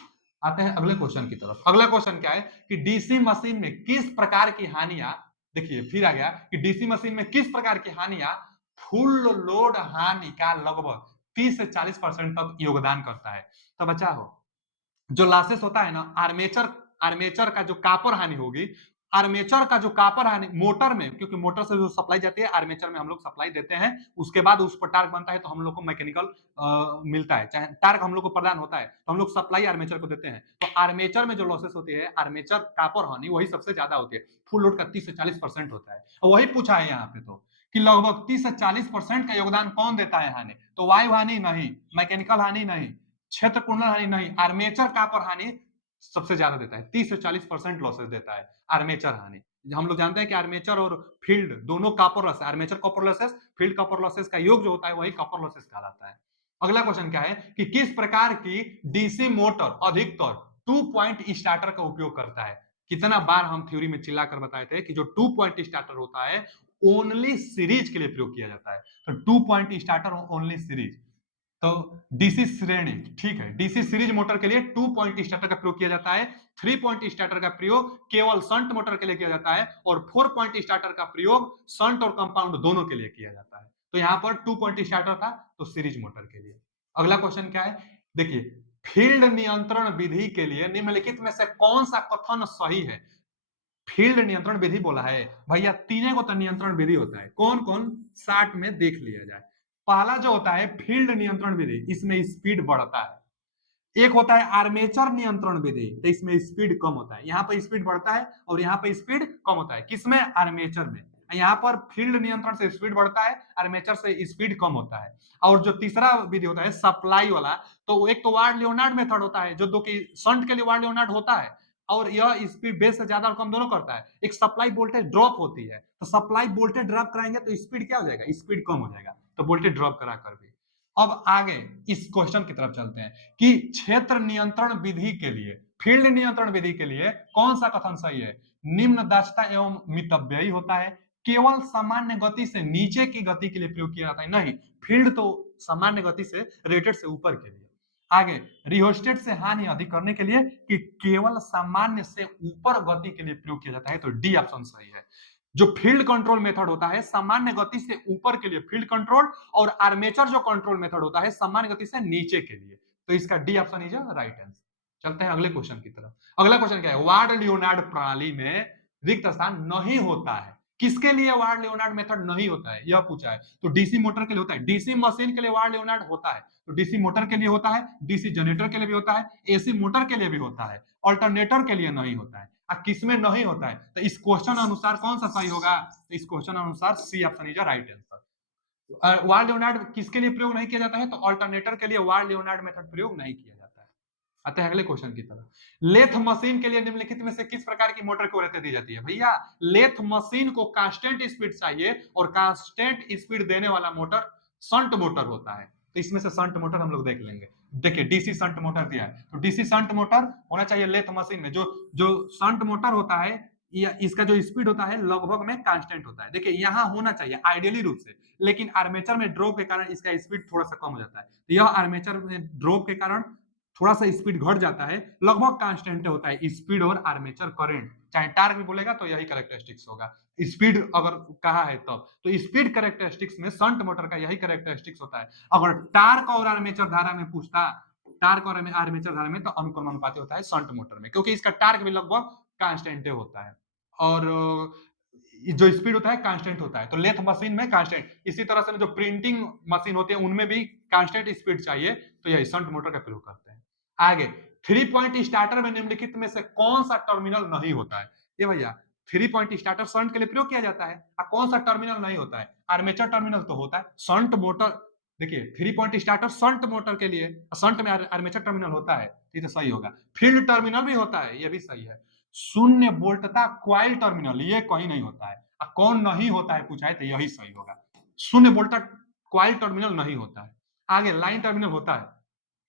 आते हैं अगले क्वेश्चन की तरफ। अगला क्वेश्चन क्या है कि डीसी मशीन में किस प्रकार की हानियां, देखिए फिर आ गया कि डीसी मशीन में किस प्रकार की हानियां फुल लोड हानि का लगभग 30 से 40% तक योगदान करता है। तो बचा हो जो लॉसेस होता है ना, आर्मेचर आर्मेचर का जो कापर हानि होगी, आर्मेचर का जो कापर हानि मोटर में, क्योंकि मोटर से जो सप्लाई जाती है आर्मेचर में हम लोग सप्लाई देते हैं, उसके बाद उस पर टार्क बनता है, तो हम लोग को मैकेनिकल मिलता है, चाहे टार्क हम लोग को प्रदान होता है, तो हम लोग सप्लाई आर्मेचर को देते हैं। तो आर्मेचर में जो लॉसेस होती है, आर्मेचर कापर हानि वही सबसे ज्यादा होती है, फुल लोड का 30 से 40% होता है। और वही पूछा है यहाँ पे, तो कि लगभग 30 से 40% का योगदान कौन देता है हानि, तो वायु हानि नहीं, मैकेनिकल हानि नहीं, क्षेत्र कुंडल हानि नहीं, आर्मेचर कापर हानि सबसे ज्यादा देता है, 30 से 40% लॉसेस देता है आर्मेचर हानि। हम लोग जानते हैं कि आर्मेचर और फील्ड दोनों copper loss, armature copper losses, field copper losses का योग जो होता है वही कॉपर लॉसेस कहलाता है। अगला क्वेश्चन क्या है कि किस प्रकार की डीसी मोटर अधिकतर 2 पॉइंट स्टार्टर का उपयोग करता है। कितना बार हम थ्योरी में चिल्लाकर बताए थे कि जो 2 पॉइंट स्टार्टर होता है ओनली सीरीज के लिए प्रयोग किया जाता है। तो 2 पॉइंट स्टार्टर ओनली सीरीज, तो डीसी श्रेणी, ठीक है, डीसी सीरीज मोटर के लिए 2 पॉइंट स्टार्टर का प्रयोग किया जाता है। 3 पॉइंट स्टार्टर का प्रयोग केवल शंट मोटर के लिए किया जाता है, और 4 पॉइंट स्टार्टर का प्रयोग शंट और कंपाउंड दोनों के लिए किया जाता है। तो यहाँ पर 2 पॉइंट स्टार्टर था, तो सीरीज मोटर के लिए। अगला क्वेश्चन क्या है, देखिए फील्ड नियंत्रण विधि के लिए निम्नलिखित में से कौन सा कथन सही है। फील्ड नियंत्रण विधि बोला है भैया, तीनों को तो नियंत्रण विधि होता है, कौन कौन शार्ट में देख लिया जाए। पहला जो होता है फील्ड नियंत्रण विधि, इसमें स्पीड बढ़ता है। एक होता है आर्मेचर नियंत्रण विधि, तो इसमें स्पीड कम होता है, यहाँ पर स्पीड बढ़ता है और यहाँ पर स्पीड कम होता है, किसमें, आर्मेचर में। यहाँ पर फील्ड नियंत्रण से स्पीड बढ़ता है, आर्मेचर से स्पीड कम होता है। और जो तीसरा विधि होता है सप्लाई वाला, तो एक तो वार्ड लियोनार्ड मेथड होता है, जो दो की शंट के लिए वार्ड लियोनार्ड होता है, और यह स्पीड बेस से ज्यादा और कम दोनों करता है। एक सप्लाई वोल्टेज ड्रॉप होती है, तो सप्लाई वोल्टेज ड्रॉप कराएंगे तो स्पीड क्या हो जाएगा, स्पीड कम हो जाएगा, तो वोल्टेज ड्रॉप करा कर भी। अब आगे इस क्वेश्चन की तरफ चलते हैं कि क्षेत्र नियंत्रण विधि के लिए, फील्ड नियंत्रण विधि के लिए कौन सा कथन सही है। निम्न दक्षता एवं मितव्ययी होता है, केवल सामान्य गति से नीचे की गति के लिए प्रयोग किया जाता है, नहीं, फील्ड तो सामान्य गति से रेटेड से ऊपर के लिए। आगे रिहोस्टेट से हानि अधिक करने के लिए कि केवल सामान्य से ऊपर गति के लिए प्रयोग किया जाता है, तो डी ऑप्शन सही है। जो फील्ड कंट्रोल मेथड होता है सामान्य गति से ऊपर के लिए फील्ड कंट्रोल, और आर्मेचर जो कंट्रोल मेथड होता है सामान्य गति से नीचे के लिए, तो इसका D option is right answer. चलते हैं अगले क्वेश्चन की तरफ। अगला क्वेश्चन क्या है, वार्ड लियोनार्ड प्रणाली में रिक्त स्थान नहीं होता है, किसके लिए वार्ड लियोनार्ड मेथड नहीं होता है, यह पूछा है। तो डीसी मोटर के लिए होता है, डीसी मशीन के लिए वार्ड लियोनार्ड होता है, तो डीसी मोटर के लिए होता है, डीसी जनरेटर के लिए भी होता है, एसी मोटर के लिए भी होता है, अल्टरनेटर के लिए नहीं होता है। किसमें नहीं होता है, तो इस क्वेश्चन अनुसार कौन सा सही होगा, तो इस क्वेश्चन अनुसार C option is right answer. Ward Leonard किसके लिए प्रयोग नहीं किया जाता है, तो अल्टरनेटर के लिए वार्ड लियोनार्ड मेथड प्रयोग नहीं किया जाता है। आते हैं अगले क्वेश्चन की तरफ। लेथ मशीन के लिए निम्नलिखित में से किस प्रकार की मोटर को रहते दी जाती है। भैया लेथ मशीन को कांस्टेंट स्पीड चाहिए, और कांस्टेंट स्पीड देने वाला मोटर शंट मोटर होता है, तो इसमें से शंट मोटर हम लोग देख लेंगे। देखिए डीसी शंट मोटर दिया है, तो डीसी शंट मोटर होना चाहिए लेथ मशीन में। जो जो शंट मोटर होता है इसका जो स्पीड होता है लगभग में कांस्टेंट होता है, देखिए यहाँ होना चाहिए आइडियली रूप से, लेकिन आर्मेचर में ड्रॉप के कारण इसका स्पीड थोड़ा सा कम हो जाता है, तो यह आर्मेचर में ड्रॉप के कारण थोड़ा सा स्पीड घट जाता है, लगभग कांस्टेंट होता है स्पीड और आर्मेचर करंट, चाहे टार्क भी बोलेगा तो यही कैरेक्टरिस्टिक्स होगा। स्पीड अगर कहा है तब तो स्पीड कैरेक्टरिस्टिक्स में शंट मोटर का यही कैरेक्टरिस्टिक्स होता है। अगर टार्क और आर्मेचर धारा में पूछता, टार्क और आर्मेचर धारा में, तो अनुक्रम अनुपाती होता है शंट मोटर में, क्योंकि इसका टार्क भी लगभग कांस्टेंट होता है, और जो स्पीड होता है कांस्टेंट होता है, तो लेथ मशीन में कांस्टेंट। इसी तरह से जो प्रिंटिंग मशीन होती है उनमें भी कांस्टेंट स्पीड चाहिए, तो यही शंट मोटर का प्रयोग करते हैं। आगे 3 पॉइंट स्टार्टर में निम्नलिखित में से कौन सा टर्मिनल नहीं होता है। ये भैया 3 पॉइंट स्टार्टर शंट के लिए प्रयोग किया जाता है, कौन सा टर्मिनल नहीं होता है, आर्मेचर टर्मिनल तो होता है, शंट मोटर, देखिए 3 पॉइंट स्टार्टर शंट मोटर के लिए, शंट में आर्मेचर टर्मिनल होता है, ये तो सही होगा। फील्ड टर्मिनल भी होता है, ये भी सही है। शून्य वोल्टता क्वाइल टर्मिनल ये कहीं नहीं होता है, कौन नहीं होता है पूछा है, तो यही सही होगा। शून्य वोल्टता क्वाइल टर्मिनल नहीं होता है। आगे लाइन टर्मिनल होता है,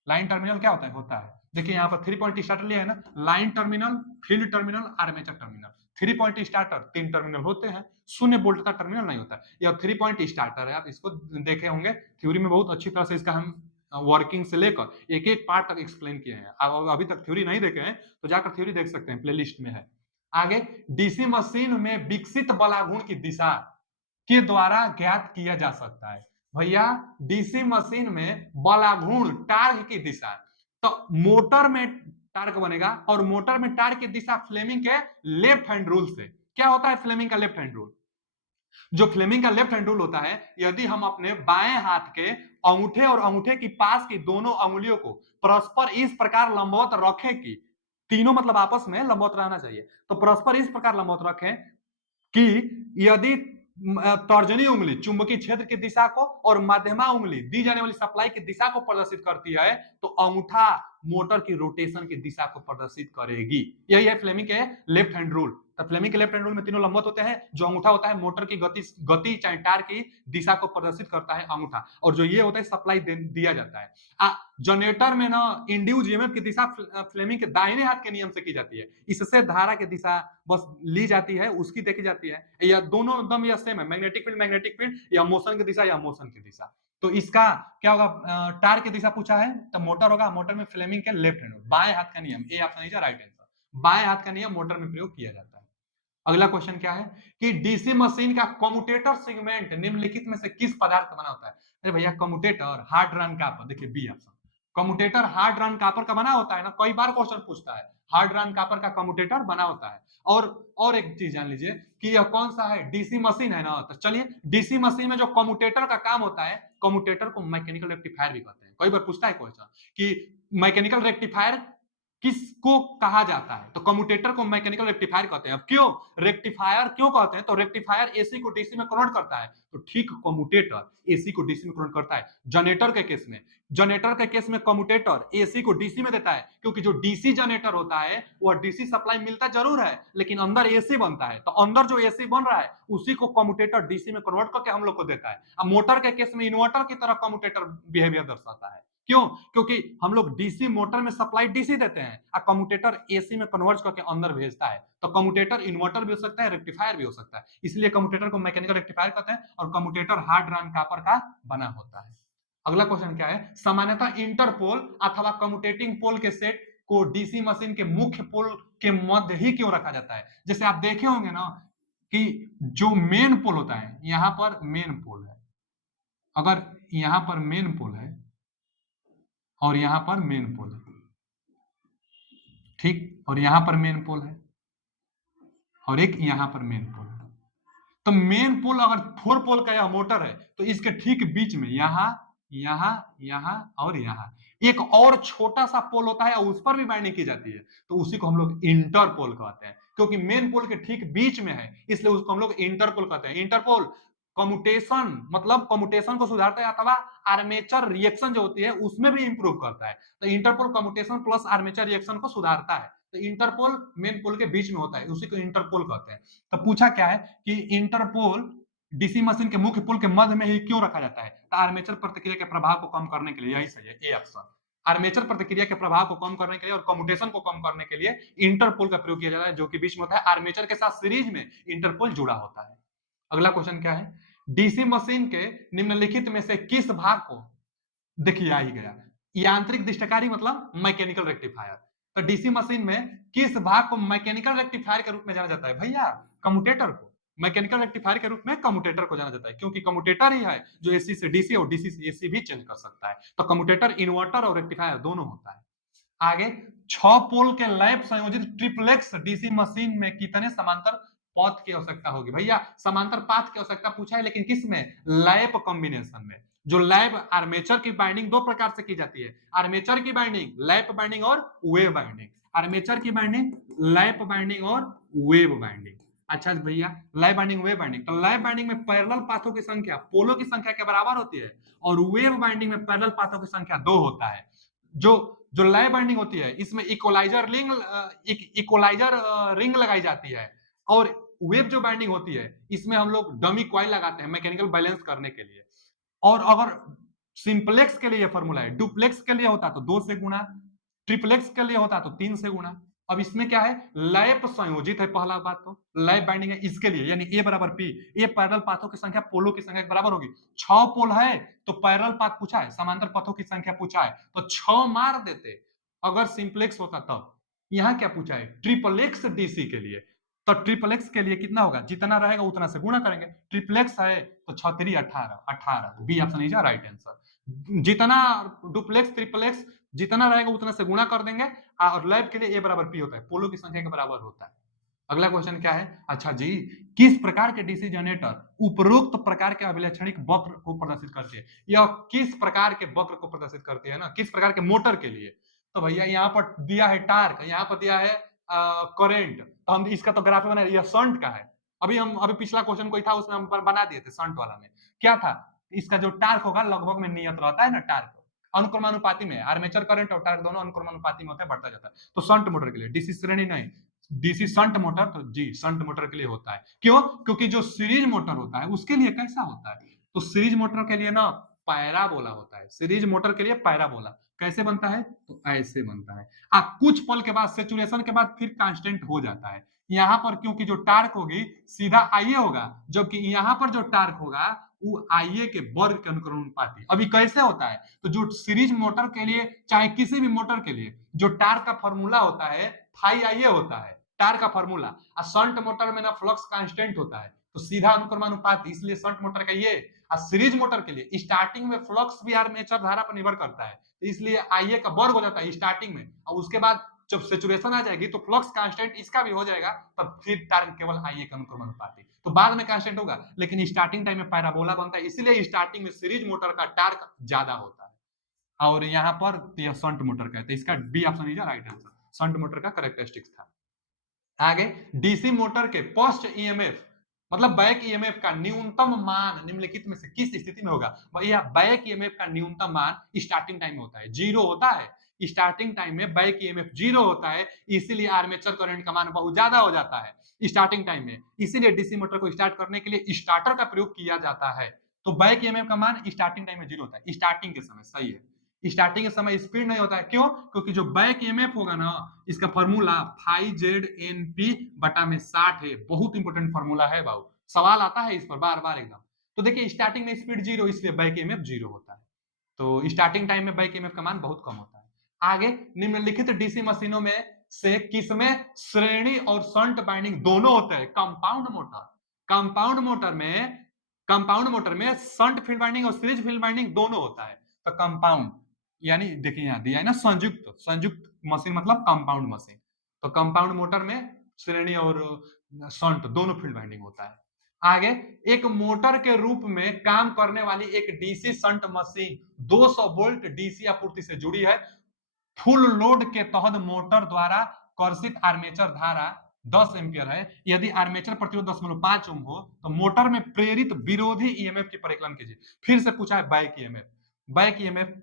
लाइन टर्मिनल क्या होता है देखिए यहाँ पर 3 पॉइंट स्टार्टर लिया है ना, line terminal, field terminal, armature terminal. 3 point starter 3 terminal होते हैं, 0 वोल्ट का टर्मिनल नहीं होता। यह 3 पॉइंट स्टार्टर है, आप इसको देखे होंगे थ्योरी में, बहुत अच्छी तरह से इसका हम वर्किंग से लेकर एक एक पार्ट तक एक्सप्लेन किए हैं। आप अभी तक थ्योरी नहीं देखे हैं तो जाकर थ्योरी देख सकते हैं, प्लेलिस्ट में है। आगे, डीसी मशीन में विकसित बलागुण की दिशा के द्वारा ज्ञात किया जा सकता है। भैया डीसी मशीन में बलागुण टार्क की दिशा, तो मोटर में टार्क बनेगा और मोटर में टार्क की दिशा फ्लेमिंग के लेफ्ट हैंड रूल से। क्या होता है फ्लेमिंग का लेफ्ट हैंड रूल? जो फ्लेमिंग का लेफ्ट हैंड रूल होता है, यदि हम अपने बाएं हाथ के अंगूठे और अंगूठे की पास की दोनों अंगुलियों को परस्पर इस प्रकार लंबवत रखें कि तीनों मतलब आपस में लंबवत रहना चाहिए, तो परस्पर इस प्रकार लंबवत रखें कि यदि तर्जनी उंगली चुंबकीय क्षेत्र की दिशा को और मध्यमा उंगली दी जाने वाली सप्लाई की दिशा को प्रदर्शित करती है, तो अंगूठा मोटर की रोटेशन की दिशा को प्रदर्शित करेगी। यही है फ्लेमिंग के लेफ्ट हैंड रूल। तो फ्लेमिंग के लेफ्ट हैंड रूल में तीनों लंबवत होते हैं, जो अंगूठा होता है मोटर की गति चाहे टार की दिशा को प्रदर्शित करता है अंगूठा, और जो ये होता है सप्लाई दिया जाता है। जनरेटर में ना इंड्यूस ईएमएफ की दिशा फ्लेमिंग के दाहिने हाथ के नियम से की जाती है, इससे धारा की दिशा बस ली जाती है, उसकी देखी जाती है, या दोनों एकदम या सेम है, मैग्नेटिक फील्ड या मोशन की दिशा या मोशन की दिशा। तो इसका क्या होगा, टार की दिशा पूछा है तो मोटर होगा, मोटर में फ्लेमिंग के लेफ्ट हैंड, बाएं हाथ का नियम, A option is right answer, बाएं हाथ का नियम मोटर में प्रयोग किया जाता है। अगला क्वेश्चन क्या है कि डीसी मशीन का कम्यूटेटर सेगमेंट निम्नलिखित में से किस पदार्थ का बना होता है? अरे भैया कम्यूटेटर हार्ड रन कॉपर, देखिए B option, commutator hard drawn copper का बना होता है ना, कई बार क्वेश्चन पूछता है, हार्ड रन कॉपर का कम्यूटेटर बना होता है। और एक चीज जान लीजिए कि यह कौन सा है, डीसी मशीन है ना, तो चलिए डीसी मशीन में जो कम्यूटेटर का काम होता है, कम्यूटेटर को मैकेनिकल रेक्टिफायर भी कहते हैं। कई बार पूछता है क्वेश्चन कि मैकेनिकल रेक्टिफायर किसको कहा जाता है, तो कम्यूटेटर को मैकेनिकल रेक्टिफायर कहते हैं। अब क्यों रेक्टिफायर क्यों कहते हैं, तो रेक्टिफायर एसी को डीसी में कन्वर्ट करता है, तो ठीक कम्यूटेटर एसी को डीसी में कन्वर्ट करता है। जनरेटर के केस में कम्यूटेटर एसी को डीसी में देता है, क्योंकि जो डीसी जनरेटर होता है वह डीसी सप्लाई मिलता जरूर है लेकिन अंदर एसी बनता है, तो अंदर जो एसी बन रहा है उसी को कम्यूटेटर डीसी में कन्वर्ट करके हम लोग को देता है। अब मोटर के केस में इन्वर्टर की तरह कम्यूटेटर बिहेवियर दर्शाता है। क्यों? क्योंकि हम लोग डीसी मोटर में सप्लाई डीसी देते हैं और कम्यूटेटर एसी में कन्वर्ट करके अंदर भेजता है, तो कम्यूटेटर इन्वर्टर भी हो सकता है, रेक्टिफायर भी हो सकता है, इसलिए कम्यूटेटर को मैकेनिकल रेक्टिफायर कहते हैं और कम्यूटेटर हार्ड रन कॉपर का बना होता है। अगला क्वेश्चन क्या है, सामान्यतः इंटरपोल अथवा कम्यूटेटिंग पोल के सेट को डीसी मशीन के मुख्य पोल के मध्य ही क्यों रखा जाता है? जैसे आप देखे होंगे ना कि जो मेन पोल होता है, यहां पर मेन पोल है, अगर यहां पर मेन पोल है और यहां पर मेन पोल है, ठीक, और यहां पर मेन पोल है और एक यहां पर मेन पोल है, तो मेन पोल अगर 4 पोल का यह मोटर है तो इसके ठीक बीच में यहां यहां यहां और यहां एक और छोटा सा पोल होता है और उस पर भी बाइंडिंग की जाती है, तो उसी को हम लोग इंटरपोल कहते हैं, क्योंकि मेन पोल के ठीक बीच में है इसलिए उसको हम लोग इंटरपोल कहते हैं। इंटरपोल कम्यूटेशन मतलब कम्यूटेशन को सुधारता है अथवा आर्मेचर रिएक्शन जो होती है उसमें भी इंप्रूव करता है, तो interpole commutation plus armature reaction को सुधारता है, तो इंटरपोल मेन पोल के बीच में होता है, उसी को इंटरपोल कहते हैं। तो पूछा क्या है कि इंटरपोल डीसी मशीन के मुख्य पोल के मध्य में ही क्यों रखा जाता है, तो आर्मेचर प्रतिक्रिया के प्रभाव को कम करने के लिए, यही सही है, ए ऑप्शन, आर्मेचर प्रतिक्रिया के प्रभाव को कम करने के लिए और कम्यूटेशन को कम करने के लिए इंटरपोल का प्रयोग किया जाता है, जो कि बीच में होता है, आर्मेचर के साथ सीरीज में इंटरपोल जुड़ा होता है। अगला क्वेश्चन क्या है, डीसी मशीन के निम्नलिखित में से किस भाग को, देखिए आ ही गया, यांत्रिक दिष्टकारी मतलब मैकेनिकल रेक्टिफायर, तो डीसी मशीन में किस भाग को मैकेनिकल रेक्टिफायर के रूप में जाना जाता है? भैया कम्यूटेटर को मैकेनिकल रेक्टिफायर के रूप में कम्यूटेटर को जाना जाता है, क्योंकि कम्यूटेटर ही है जो एसी से डीसी और डीसी से एसी भी चेंज कर सकता है, तो कम्यूटेटर इन्वर्टर और रेक्टिफायर दोनों होता है। आगे, 6 पोल के लैप संयोजित ट्रिप्लेक्स डीसी मशीन में कितने समांतर पथ की आवश्यकता होगी? भैया समांतर पाथ की आवश्यकता पूछा है, लेकिन किस में? लैप कॉम्बिनेशन में। जो लैप आर्मेचर की बाइंडिंग दो प्रकार से की जाती है, आर्मेचर की बाइंडिंग लैप बाइंडिंग और वेव बाइंडिंग, आर्मेचर की बाइंडिंग लैप बाइंडिंग और वेव बाइंडिंग। अच्छा भैया लैप बाइंडिंग वेव बाइंडिंग, तो लैप बाइंडिंग में पैरेलल पाथों की संख्या पोलों की संख्या के बराबर होती है और वेव बाइंडिंग में पैरेलल पाथों की संख्या 2 होता है। जो जो लैप बाइंडिंग होती है इसमें इक्वलाइजर रिंग लगाई जाती है, और वेव जो बाइंडिंग होती है इसमें हम लोग डमी कॉइल लगाते हैं मैकेनिकल बैलेंस करने के लिए। और अगर सिंपलेक्स के लिए ये फॉर्मूला है, डुप्लेक्स के लिए होता तो 2 से गुणा, ट्रिपलेक्स के लिए होता तो 3 से गुणा। अब इसमें क्या है, लैप संयोजित है, पहला बात तो लैप बाइंडिंग है इसके लिए, यानी ए बराबर पी, ए पैरेलल पाथों की संख्या पोलों की संख्या के बराबर होगी। 6 पोल है तो पैरेलल पाथ पूछा है, समांतर पथों की संख्या पूछा है, तो 6 मार देते अगर सिंपलेक्स होता तब। यहां क्या पूछा है, ट्रिपलेक्स डीसी के लिए, तो ट्रिपलेक्स के लिए कितना होगा, जितना रहेगा उतना से गुणा करेंगे। ट्रिपलेक्स है तो 6 3 18, 18 B option is right answer. जितना डुप्लेक्स ट्रिपलेक्स जितना रहेगा उतना से गुणा कर देंगे, और लैब के लिए ए बराबर पी होता है, पोलो की संख्या के बराबर होता है। अगला क्वेश्चन क्या है, अच्छा जी, किस प्रकार के डीसी जनरेटर उपरोक्त प्रकार के अभिलक्षणिक वक्र को प्रदर्शित करते हैं, या किस प्रकार के वक्र को प्रदर्शित करते हैं ना, किस प्रकार के मोटर के लिए। तो भैया यहाँ पर दिया है टार्क, यहाँ पर दिया है करेंट, तो हम इसका तो ग्राफ बनाए, यह शंट का है। अभी पिछला क्वेश्चन कोई था उसमें हम बना दिए थे, शंट वाला में क्या था, इसका जो टार्क होगा लगभग में नियत रहता है ना, टार्क अनुक्रमानुपाती में, आर्मेचर करंट और टार्क दोनों अनुक्रमानुपाती में होता है, बढ़ता जाता है। तो शंट मोटर के लिए, डीसी श्रेणी नहीं, डीसी शंट मोटर, तो जी शंट मोटर के लिए होता है। क्यों, क्योंकि जो सीरीज मोटर होता है उसके लिए कैसा होता है, तो सीरीज मोटर के लिए ना पैराबोला होता है, सीरीज मोटर के लिए पैराबोला। कैसे बनता है, तो ऐसे बनता है। कुछ पल के बाद, सेचुरेशन के बाद फिर कांस्टेंट हो जाता है। यहाँ पर क्योंकि जो टार्क होगी सीधा आईए होगा, जबकि यहाँ पर जो टार्क होगा वो आईए के वर्ग के अनुक्रमानुपाती। अभी कैसे होता है, तो जो सीरीज मोटर के लिए चाहे किसी भी मोटर के लिए जो टार्क का फॉर्मूला होता है फाई आईए होता है, टार्क का फॉर्मूला, और शंट मोटर में ना फ्लक्स कांस्टेंट होता है, तो सीधा अनुक्रमानुपाती, इसलिए शंट मोटर का ये। और सीरीज मोटर के लिए स्टार्टिंग में फ्लक्स भी आर्मेचर धारा पर निर्भर करता है, तो इसलिए आईए का वर्ग हो जाता है स्टार्टिंग में, और उसके बाद जब सेचुरेशन आ जाएगी तो फ्लक्स कांस्टेंट इसका भी हो जाएगा, तब फिर टार्क केवल आईए का अनुक्रमानुपाती, तो बाद में कांस्टेंट होगा, लेकिन स्टार्टिंग टाइम में पैराबोला बनता है, इसलिए स्टार्टिंग में सीरीज मोटर का टार्क ज्यादा होता है। और यहाँ पर यह शंट मोटर का है, तो इसका B option is right answer, shunt motor का करेक्टरिस्टिक्स था। आगे, डीसी मोटर के पोस्ट ईएमएफ मतलब बैक ईएमएफ का न्यूनतम मान निम्नलिखित में से किस स्थिति में होगा। भैया बैक ईएमएफ का न्यूनतम मान स्टार्टिंग टाइम में होता है, जीरो होता है, स्टार्टिंग टाइम में बैक ईएमएफ जीरो होता है, इसीलिए आर्मेचर करंट का मान बहुत ज्यादा हो जाता है स्टार्टिंग टाइम में, इसीलिए डीसी मोटर को स्टार्ट करने के लिए स्टार्टर का प्रयोग किया जाता है। तो बैक ईएमएफ का मान स्टार्टिंग टाइम में जीरो होता है, स्टार्टिंग के समय, सही है। स्टार्टिंग के समय स्पीड नहीं होता है, क्यों, क्योंकि जो बैक ईएमएफ होगा ना, इसका formula phi Z N P बटा में 60 है, बहुत इंपॉर्टेंट फॉर्मूला है बाबू, सवाल आता है इस पर बार बार एकदम। तो देखिए स्टार्टिंग में स्पीड जीरो, इसलिए बैक ईएमएफ जीरो होता है, तो स्टार्टिंग टाइम में बैक ईएमएफ का मान बहुत कम होता है। आगे, निम्नलिखित डीसी मशीनों में से किसमें श्रेणी और शंट बाइंडिंग दोनों होते हैं। कंपाउंड मोटर, कंपाउंड मोटर में शंट फील्ड बाइंडिंग और सीरीज फील्ड बाइंडिंग दोनों होता है। तो कंपाउंड यानी देखिए यहाँ दिया है ना संयुक्त मशीन मतलब कंपाउंड मशीन, तो कंपाउंड मोटर में श्रेणी और शंट दोनों फील्ड बाइंडिंग होता है। आगे, एक मोटर के रूप में काम करने वाली एक DC shunt machine 200 volt DC आपूर्ति से जुड़ी है। फुल लोड के तहत मोटर द्वारा कर्षित आर्मेचर धारा 10 एम्पियर है। यदि आर्मेचर प्रतिरोध 0.5 ओम हो तो मोटर में प्रेरित विरोधी ईएमएफ की परिकलन कीजिए। फिर से पूछा है बैक ईएमएफ, बैक ईएमएफ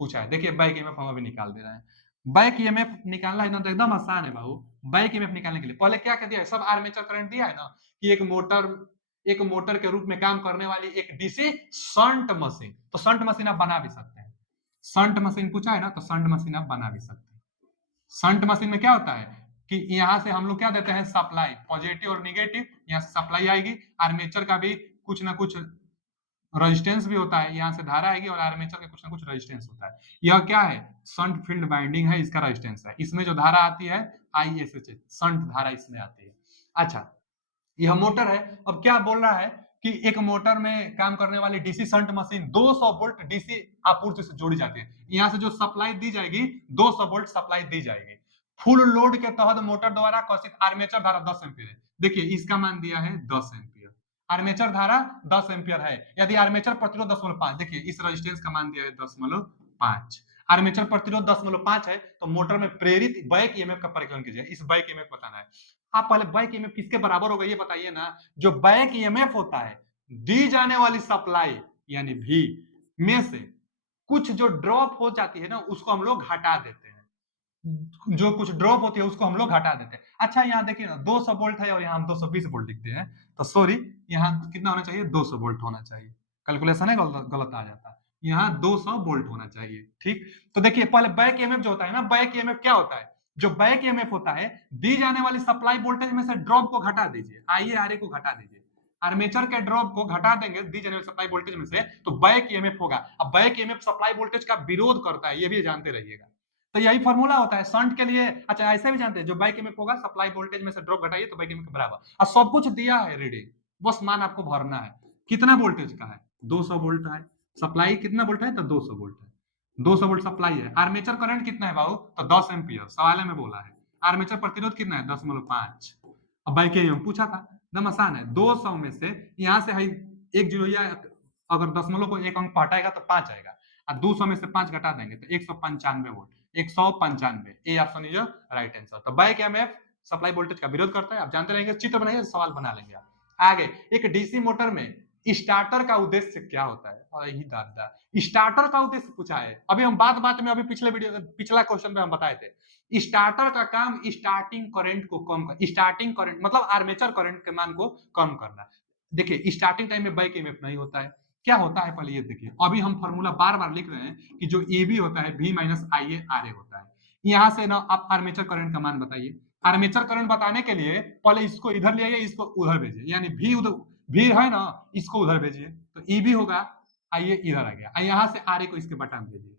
पूछा है। देखिए बैक ईएमएफ हम अभी निकाल दे रहे हैं। बैक ईएमएफ निकालना है ना, तो एकदम आसान है बाबू। बैक ईएमएफ निकालने के लिए पहले क्या कह दिया है, सब आर्मेचर करंट दिया है ना, कि एक मोटर के रूप में काम करने वाली एक डीसी शंट मशीन, तो शंट मशीन आप बना भी सकते हैं। शंट मशीन पूछा है ना, तो शंट मशीन आप बना भी सकते हैं। शंट मशीन में क्या होता है कि यहां से हम लोग क्या देते हैं, सप्लाई, पॉजिटिव और निगेटिव, यहां से सप्लाई आएगी, आर्मेचर का भी कुछ ना कुछ रेजिस्टेंस भी होता है, यहां से धारा आएगी और आर्मेचर का कुछ ना कुछ रेजिस्टेंस होता है। यह क्या है, शंट फील्ड बाइंडिंग है, इसका रेजिस्टेंस है। इसमें जो धारा आती है आईएसएच, शंट धारा इसमें आती है। अच्छा, यह मोटर है। अब क्या बोल रहा है कि एक मोटर में काम करने वाली DC shunt machine 200 volt DC आपूर्ति से जोड़ी जाती है। यहां से जो सप्लाई दी जाएगी 200 वोल्ट सप्लाई दी जाएगी। फुल लोड के तहत मोटर द्वारा कर्षित आर्मेचर धारा 10 एम्पियर है। देखिए इसका मान दिया है 10 एम्पियर, आर्मेचर धारा 10 एम्पियर है। यदि आर्मेचर प्रतिरोध 10.5, देखिए इस रेजिस्टेंस का मान दिया है 10.5, आर्मेचर प्रतिरोध 10.5 है, तो मोटर में प्रेरित बैक ईएमएफ का परिकलन कीजिए। इस बैक ईएमएफ बताना है। आप पहले बैक ईएमएफ किसके बराबर होगा ये बताइए ना। जो बैक ईएमएफ होता है, दी जाने वाली सप्लाई यानी भी में से कुछ जो ड्रॉप हो जाती है ना, उसको हम लोग हटा देते हैं। जो कुछ ड्रॉप होती है उसको हम लोग हटा देते हैं। अच्छा यहाँ देखिए ना, 200 वोल्ट है और यहाँ हम 220 वोल्ट लिखते हैं, तो सॉरी यहाँ कितना होना चाहिए, 200 वोल्ट होना चाहिए। कैलकुलेशन है गलत आ जाता है। यहाँ 200 वोल्ट होना चाहिए। ठीक, तो देखिए पहले बैक ईएमएफ जो होता है ना, बैक ईएमएफ क्या होता है, जो बैक ईएमएफ होता है, दी जाने वाली सप्लाई वोल्टेज में से ड्रॉप को घटा दीजिए, आइए आरए को घटा दीजिए, आर्मेचर के ड्रॉप को घटा देंगे दी जाने वाली सप्लाई वोल्टेज में से, तो बैक ईएमएफ होगा। अब बैक ईएमएफ सप्लाई वोल्टेज का विरोध करता है, ये भी जानते रहिएगा। तो यही फॉर्मूला होता है शंट के लिए। अच्छा ऐसे भी जानते हैं, जो बैक ईएमएफ होगा सप्लाई वोल्टेज में से ड्रॉप घटाइए तो बैक ईएमएफ के बराबर। और सब कुछ दिया है रीडिंग, बस मान आपको भरना है। कितना वोल्टेज का है, 200 वोल्ट है, सप्लाई कितना वोल्ट है, तो 200 वोल्ट है, 200 वोल्ट सप्लाई है। आर्मेचर करंट कितना है बाबू, तो 10 एम्पियर, सवाल में बोला है। आर्मेचर प्रतिरोध कितना है, 10.5। अब बैक ईएमएफ पूछा था, एकदम आसान है, 200 में से यहाँ से है एक जीरो, या अगर दशमलव को एक अंक हटाएगा तो 5 आएगा, और 200 में से 5 घटा देंगे तो 195 volt, 195, A option is right answer. तो बैक ईएमएफ सप्लाई वोल्टेज का विरोध करता है, आप जानते रहेंगे, चित्र बनाइए सवाल बना लेंगे आप। आगे, एक डीसी मोटर में स्टार्टर का उद्देश्य क्या होता है, और यही दादा स्टार्टर का उद्देश्य पूछा है। अभी हम बात में, अभी पिछले वीडियो पिछला क्वेश्चन में हम बताए थे, स्टार्टर का काम स्टार्टिंग करंट को कम कर, स्टार्टिंग करंट मतलब आर्मेचर करंट के मान को कम करना। देखिए स्टार्टिंग टाइम में बैक ईएमएफ नहीं होता है, क्या होता है पहले ये देखिए। अभी हम फॉर्मूला बार बार लिख रहे हैं कि जो ए बी होता है, V minus I A R A होता है। यहां से ना आप आर्मेचर करंट का मान बताइए। आर्मेचर करंट बताने के लिए पहले इसको इधर ले आइए, इसको उधर भेजिए, यानी भी उधर भी है ना, इसको उधर भेजिए, तो ई भी होगा, आइए इधर आ गया, यहाँ से आर ए को इसके बटा में भेजिए।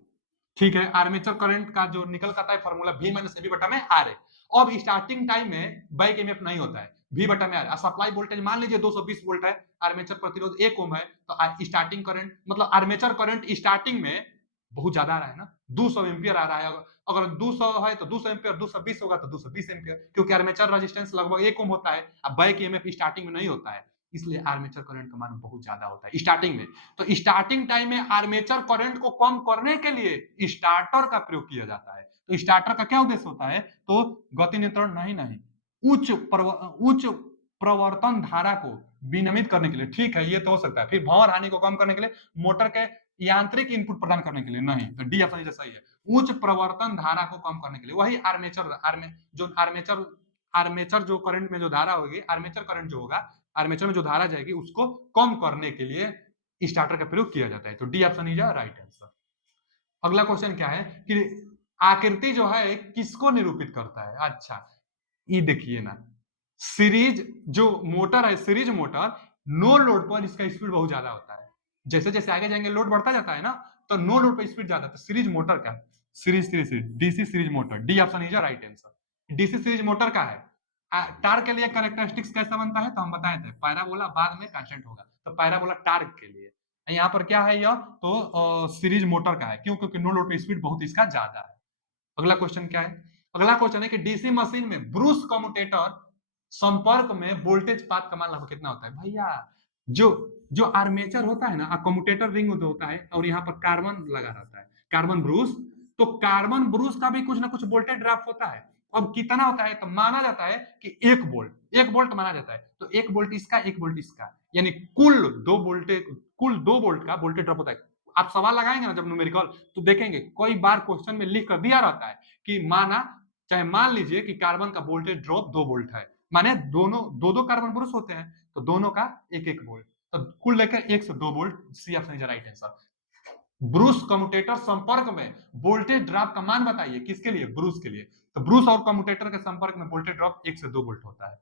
ठीक है, आर्मेचर करंट का जो निकल आता है फॉर्मूला V माइनस बी बटा में आर ए। अब स्टार्टिंग टाइम में बैक ईएमएफ नहीं होता है, V बटा में आर। सप्लाई वोल्टेज मान लीजिए 220 वोल्ट है, आर्मेचर प्रतिरोध 1 ओम है, तो स्टार्टिंग करंट मतलब आर्मेचर करंट स्टार्टिंग में बहुत ज्यादा आ रहा है ना, 200 एम्पियर आ रहा है। अगर 200 है तो 200 एम्पियर, 220 होगा तो 220 एम्पियर, क्योंकि आर्मेचर रेजिस्टेंस लगभग 1 ओम होता है। अब बैक ईएमएफ स्टार्टिंग में नहीं होता है, इसलिए आर्मेचर करंट का मान बहुत ज्यादा होता है स्टार्टिंग में। तो स्टार्टिंग टाइम में आर्मेचर करंट को कम करने के लिए स्टार्टर का प्रयोग किया जाता है। तो स्टार्टर का क्या उद्देश्य होता है, तो गति नियंत्रण नहीं, उच्च प्रवर्तन धारा को विनियमित करने के लिए। ठीक है, ये तो हो सकता है। फिर भंवर हानि को कम करने के लिए, मोटर के यांत्रिक इनपुट प्रदान करने के लिए नहीं, तो डी ऑप्शन सही है। उच्च प्रवर्तन धारा को कम करने के लिए, वही आर्मेचर जो करंट में जो धारा होगी, आर्मेचर करंट जो होगा, आर्मेचर में जो धारा जाएगी उसको कम करने के लिए स्टार्टर का प्रयोग किया जाता है। तो D option is right answer. अगला क्वेश्चन क्या है कि आकृति जो है किसको निरूपित करता है। अच्छा ये देखिए ना, सीरीज जो मोटर है, सीरीज मोटर, नो लोड पर इसका स्पीड बहुत ज्यादा होता है। जैसे जैसे आगे जाएंगे लोड बढ़ता जाता है ना, तो नो लोड पर स्पीड ज्यादा। तो सीरीज मोटर का series DC series motor, D option is right answer. DC series motor का है। टार्क के लिए कैरेक्टरिस्टिक्स कैसा बनता है, तो हम बताए थे, पैराबोला बाद में कांस्टेंट होगा, तो पैराबोला टार्क के लिए। यहाँ पर क्या है, यह तो सीरीज मोटर का है, क्यों, क्योंकि नो लोड पे स्पीड बहुत इसका ज्यादा है। अगला क्वेश्चन क्या है, अगला क्वेश्चन है कि डीसी मशीन में ब्रूस कम्यूटेटर संपर्क में वोल्टेज पाथ का मान लगभग कितना होता है। भैया जो जो आर्मेचर होता है ना, कम्यूटेटर रिंग जो होता है, और यहाँ पर कार्बन लगा रहता है, कार्बन ब्रूस, तो कार्बन ब्रूस का भी कुछ ना कुछ वोल्टेज ड्रॉप होता है। अब कितना होता है, तो माना जाता है कि 1 वोल्ट माना जाता है, तो 1 वोल्ट इसका, 1 वोल्ट इसका, यानी कुल 2 वोल्ट का वोल्टेज ड्रॉप होता है। आप सवाल लगाएंगे ना जब न्यूमेरिकल, तो देखेंगे कई बार क्वेश्चन में लिख कर दिया रहता है कि चाहे मान लीजिए कि कार्बन का वोल्टेज ड्रॉप 2 वोल्ट है, माने दोनों दो कार्बन ब्रूस होते हैं, तो दोनों का 1 वोल्ट, तो कुल लेकर 1 से 2 volt, C option is right answer. Brush commutator संपर्क में वोल्टेज ड्रॉप का मान बताइए, किसके लिए, ब्रूस के लिए। तो ब्रूस और कम्यूटेटर के संपर्क में वोल्टेज ड्रॉप 1 से 2 वोल्ट होता है,